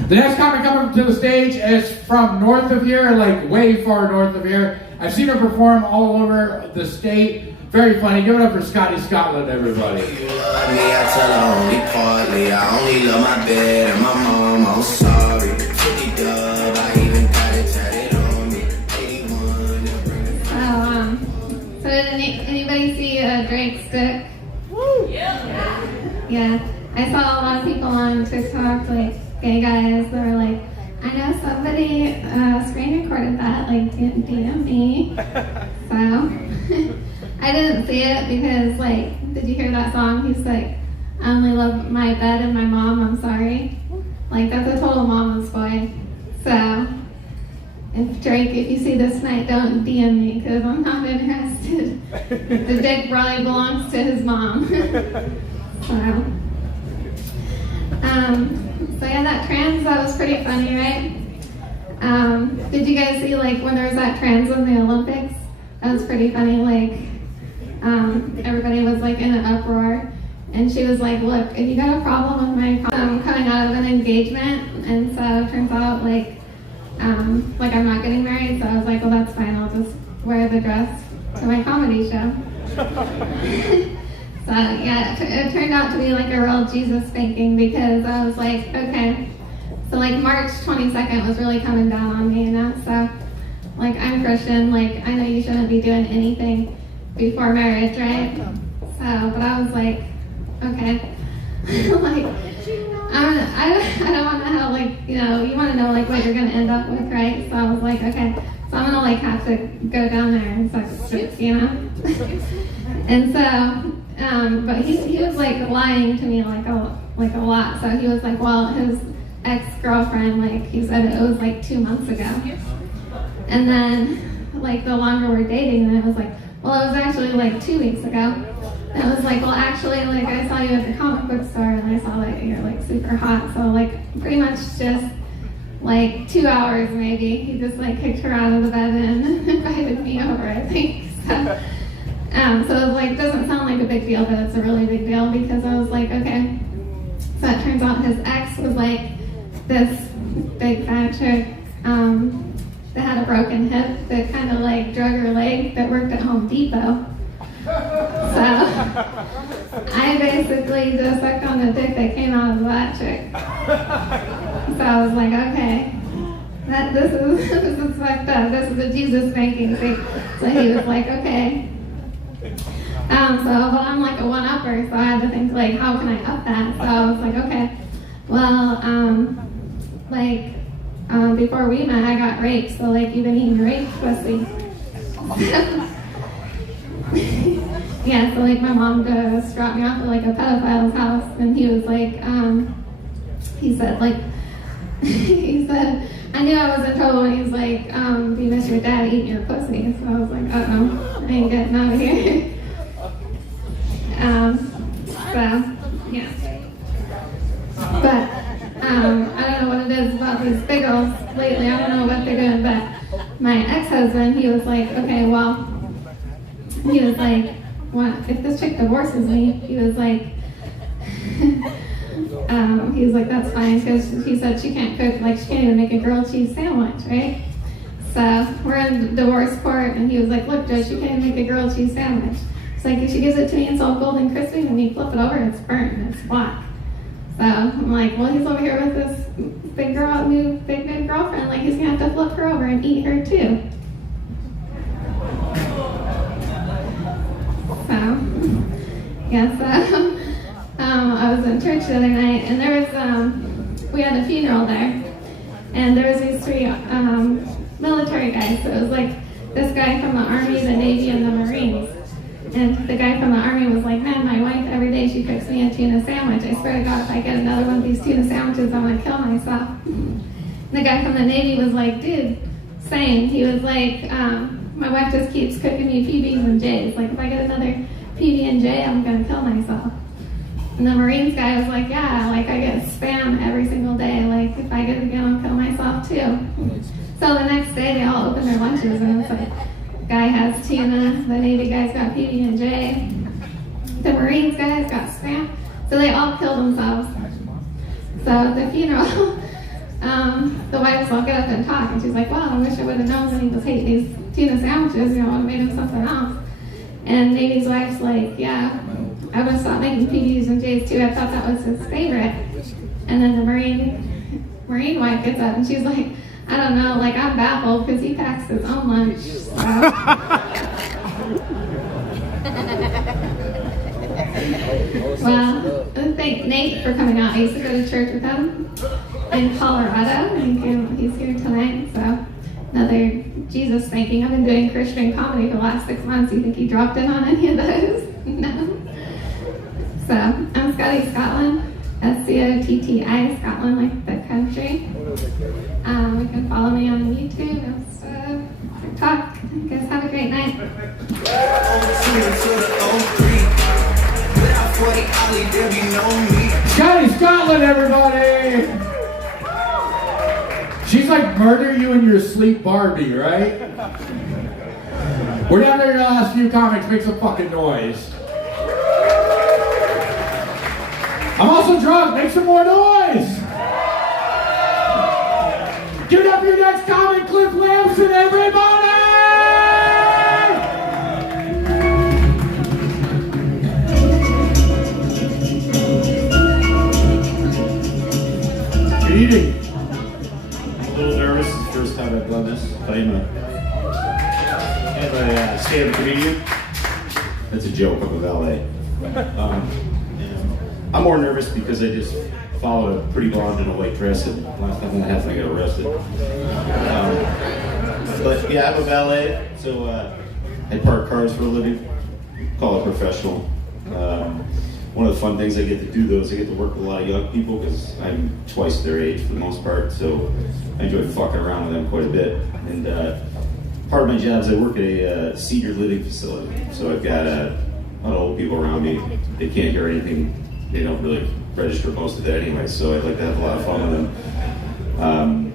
The next comic coming to the stage is from north of here, like way far north of here. I've seen her perform all over the state. Very funny. Give it up for Scotty Scotland, everybody. You love me, I tell her only partly. I only love my bed and my mom. I'm sorry. 50 dub, I even got it tatted on me. 81. So did anybody see Drake's dick? Woo! Yeah. I saw a lot of people on TikTok, like gay guys, that were like, I know somebody screen recorded that, like didn't DM me. So I didn't see it because, like, did you hear that song? He's like, I only love my bed and my mom, I'm sorry. Like, that's a total mama's boy. So, if Drake, if you see this tonight, don't DM me because I'm not interested. The dick probably belongs to his mom. So yeah, that trans, that was pretty funny, right? Did you guys see, like, when there was that trans in the Olympics? That was pretty funny, like, everybody was like in an uproar, and she was like, look, if you got a problem with my coming out of an engagement, and so it turns out like I'm not getting married, so I was like, well, that's fine, I'll just wear the dress to my comedy show. So yeah, it turned out to be like a real Jesus spanking, because I was like, okay, so like March 22nd was really coming down on me, you know, so like I'm Christian, like I know you shouldn't be doing anything before marriage, right? So, but I was like, okay, like, I don't want to have, like, you know, you want to know like what you're gonna end up with, right? So I was like, okay, so I'm gonna like have to go down there and suck shit, you know? And so, but he was like lying to me like a lot. So he was like, well, his ex-girlfriend, like he said it was like 2 months ago. And then like the longer we're dating, then it was like, well, it was actually like 2 weeks ago. And it was like, well, actually, like I saw you at the comic book store, and I saw like you're like super hot. So like pretty much just like 2 hours maybe. He just like kicked her out of the bed and invited me over, I think. So it like doesn't sound like a big deal, but it's a really big deal because I was like, okay. So it turns out his ex was like this big fat chick that had a broken hip that kind of like drug her leg that worked at Home Depot. So I basically just sucked on the dick that came out of that chick. So I was like, okay, this is fucked up. This is a Jesus spanking thing. So he was like, okay. But I'm like a one-upper, so I had to think like, how can I up that? So I was like, okay, well, before we met, I got raped. So like, you've been eating raped pussy. Yeah, so like my mom just dropped me off at like a pedophile's house, and he was like, he said, I knew I was in trouble when he was like, do you miss your dad eating your pussy? So I was like, uh-oh, I ain't getting out of here. Yeah. But, I don't know what it is about these big girls lately, I don't know what they're doing, but my ex-husband, he was like, okay, well, he was like, what, if this chick divorces me, he was like, that's fine, because he said she can't cook, like she can't even make a grilled cheese sandwich, right? So we're in divorce court, and he was like, look, Judge, she can't even make a grilled cheese sandwich. It's like, if she gives it to me, it's all golden crispy, and you flip it over, it's burnt, and it's black. So I'm like, well, he's over here with this big good girlfriend, like he's gonna have to flip her over and eat her too. I was in church the other night, and there was, we had a funeral there, and there was these three military guys. So it was like this guy from the Army, the Navy, and the Marines. And the guy from the Army was like, man, my wife, every day she cooks me a tuna sandwich. I swear to God, if I get another one of these tuna sandwiches, I'm gonna kill myself. And the guy from the Navy was like, dude, same. He was like, my wife just keeps cooking me PBs and Js. Like, if I get another PB and J, I'm gonna kill myself. And the Marines guy was like, yeah, like I get spam every single day. Like if I get it again, I'll kill myself too. So the next day they all open their lunches, and it's like, guy has tuna, the Navy guy's got PB and J, the Marines guy's got spam. So they all killed themselves. So at the funeral, the wives all get up and talk, and she's like, wow, I wish I would have known that he was hating these tuna sandwiches, you know, I would have made him something else. And Navy's wife's like, yeah, I would have stopped making PBs and J's too. I thought that was his favorite. And then the Marine wife gets up and she's like, I don't know, like I'm baffled because he packs his own lunch. So. Well, thank Nate for coming out. I used to go to church with him in Colorado, and he's here tonight. So another Jesus spanking. I've been doing Christian comedy for the last 6 months. You think he dropped in on any of those? No. So I'm Scotty Scotland, SCOTTI, Scotland, like the country. You can follow me on YouTube and stuff, TikTok. You guys have a great night. Scotty Scotland, everybody! She's like murder you in your sleep Barbie, right? We're down there to the last few comics, make some fucking noise. I'm also drunk, make some more noise! Give it up for your next comic, Cliff Lamson, everybody! Good evening. I'm a little nervous. It's the first time I've done this. I'm a stand-up comedian. That's a joke. I'm a valet. I'm more nervous because I just followed a pretty blonde in a white dress, and last time that happened, I got arrested. But yeah, I'm a valet, so I park cars for a living. Call it professional. One of the fun things I get to do, though, is I get to work with a lot of young people because I'm twice their age for the most part, so I enjoy fucking around with them quite a bit. And part of my job is I work at a senior living facility, so I've got a lot of old people around me. They can't hear anything. They don't really register most of that anyway, so I'd like to have a lot of fun with him.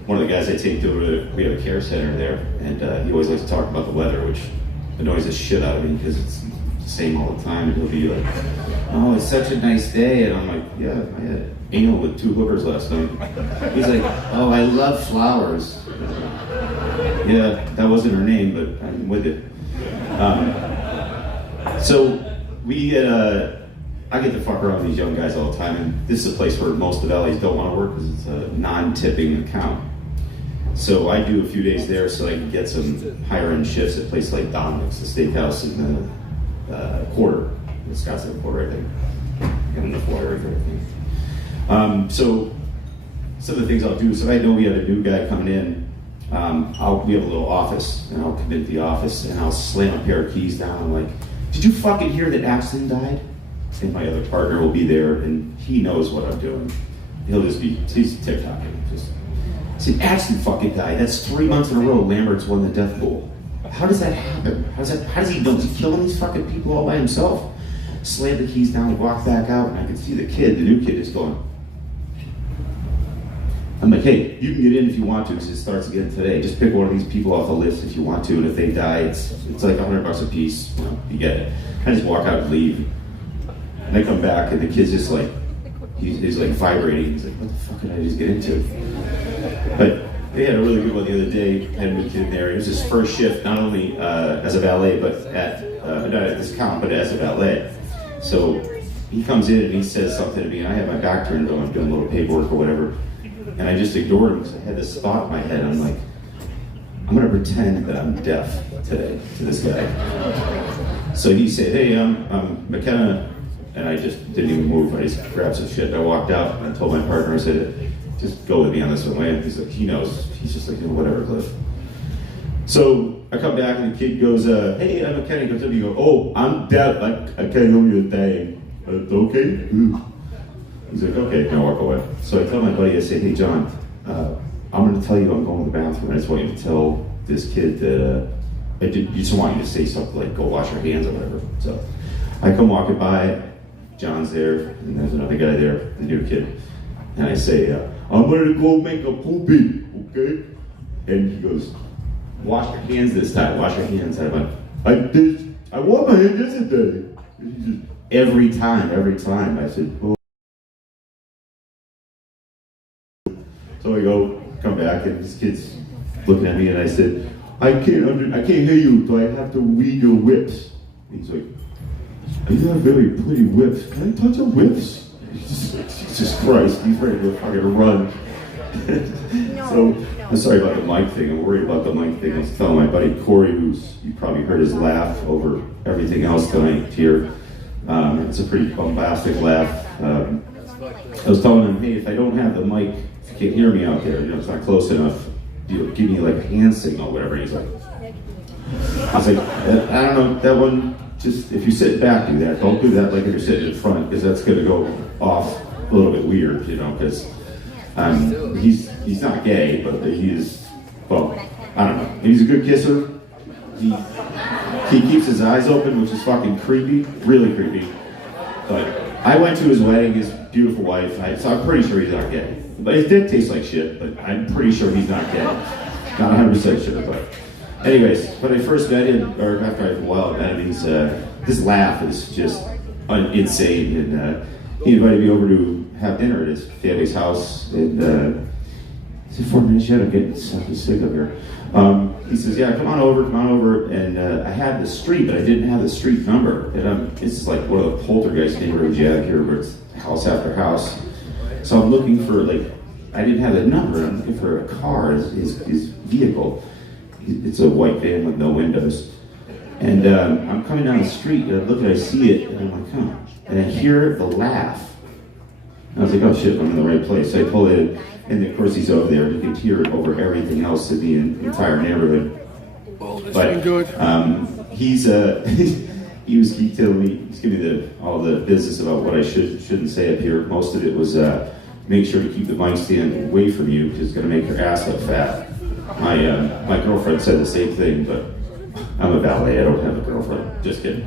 One of the guys I take to, we have a care center there, and he always likes to talk about the weather, which annoys the shit out of me because it's the same all the time. And he'll be like, "Oh, it's such a nice day," and I'm like, "Yeah, I had anal with 2 hookers last night." He's like, "Oh, I love flowers." Yeah, that wasn't her name, but I'm with it. So we get I get to fuck around with these young guys all the time, and this is a place where most of LAs don't want to work because it's a non-tipping account. So I do a few days there so I can get some higher-end shifts at places like Dominic's, the steakhouse in the Quarter, the Scottsdale Quarter, I think, and in the Florida, I think. So some of the things I'll do, so if I know we have a new guy coming in, we have a little office, and I'll come into the office, and I'll slam a pair of keys down. I'm like, "Did you fucking hear that Axton died?" And my other partner will be there, and he knows what I'm doing. He's TikToking. See, Axton fucking died. That's 3 months in a row Lambert's won the death pool. How does that happen? How does he know? Is he killing these fucking people all by himself? Slam the keys down, walk back out, and I can see the new kid is going. I'm like, "Hey, you can get in if you want to, because it starts again today. Just pick one of these people off the list if you want to, and if they die, it's like $100 a piece. You know, you get it." I just walk out and leave. And I come back, and the kid's just like, he's like vibrating. He's like, "What the fuck did I just get into?" But they had a really good one the other day. I had a new kid in there. It was his first shift, not only as a valet, but not at this account, but as a valet. So he comes in and he says something to me, and I have my back turned to him. I'm doing a little paperwork or whatever. And I just ignored him because I had this thought in my head. I'm like, I'm going to pretend that I'm deaf today to this guy. So he said, "Hey, I'm McKenna." And I just didn't even move. I just grabbed some shit. I walked out and I told my partner, I said, "Just go with me on this one." And he's like, he knows. He's just like, "Whatever, Cliff." So I come back and the kid goes, "Hey, I'm McKenna." He goes up and you go, "Oh, I'm deaf. I can't know your thing. Okay?" He's like, "Okay," and I walk away. So I tell my buddy, I say, "Hey, John, I'm going to tell you I'm going to the bathroom. I just want you to tell this kid that I just want you to say something like, go wash your hands or whatever." So I come walking by, John's there, and there's another guy there, the new kid. And I say, "I'm going to go make a poopy, okay?" And he goes, "Wash your hands this time, wash your hands." I went, I washed my hands yesterday. Every time. I said, "Oh." So I go, come back, and this kid's looking at me, and I said, I can't hear you, so I have to read your whips." And he's like, "You have very pretty whips. Can I touch your whips?" Jesus Christ, he's ready to fucking run. So I'm sorry about the mic thing. I'm worried about the mic thing. I was telling my buddy Corey, you probably heard his laugh over everything else tonight here. It's a pretty bombastic laugh. I was telling him, "Hey, if I don't have the mic, if you can't hear me out there, it's not close enough, give me like a hand signal or whatever." And he's like, I was like, "I don't know, that one, just if you sit back, do that. Don't do that like if you're sitting in front, because that's going to go off a little bit weird, because he's not gay, but he is, well, I don't know. He's a good kisser. He keeps his eyes open, which is fucking creepy, really creepy. But I went to his wedding, his beautiful wife, so I'm pretty sure he's not gay. But his dick tastes like shit, but I'm pretty sure he's not gay. Not 100% sure, but anyways, when I first met him, or after I met him, this laugh is just insane, and he invited me over to have dinner at his family's house, and he said, 4 minutes yet, I'm getting sick up here. He says, "Yeah, come on over, and I had the street, but I didn't have the street number, and it's like one of the poltergeist neighborhoods you have here, where it's house after house. So I'm looking for, I didn't have the number, I'm looking for a car, his vehicle. It's a white van with no windows. And I'm coming down the street, and I see it, and I'm like, huh. And I hear the laugh. And I was like, oh shit, I'm in the right place. So I pull in, and of course he's over there. You can hear it over everything else in the entire neighborhood. But he's he telling me, he's giving me all the business about what I shouldn't say up here. Most of it was make sure to keep the mic stand away from you because it's going to make your ass look fat. My girlfriend said the same thing, but I'm a valet. I don't have a girlfriend. Just kidding.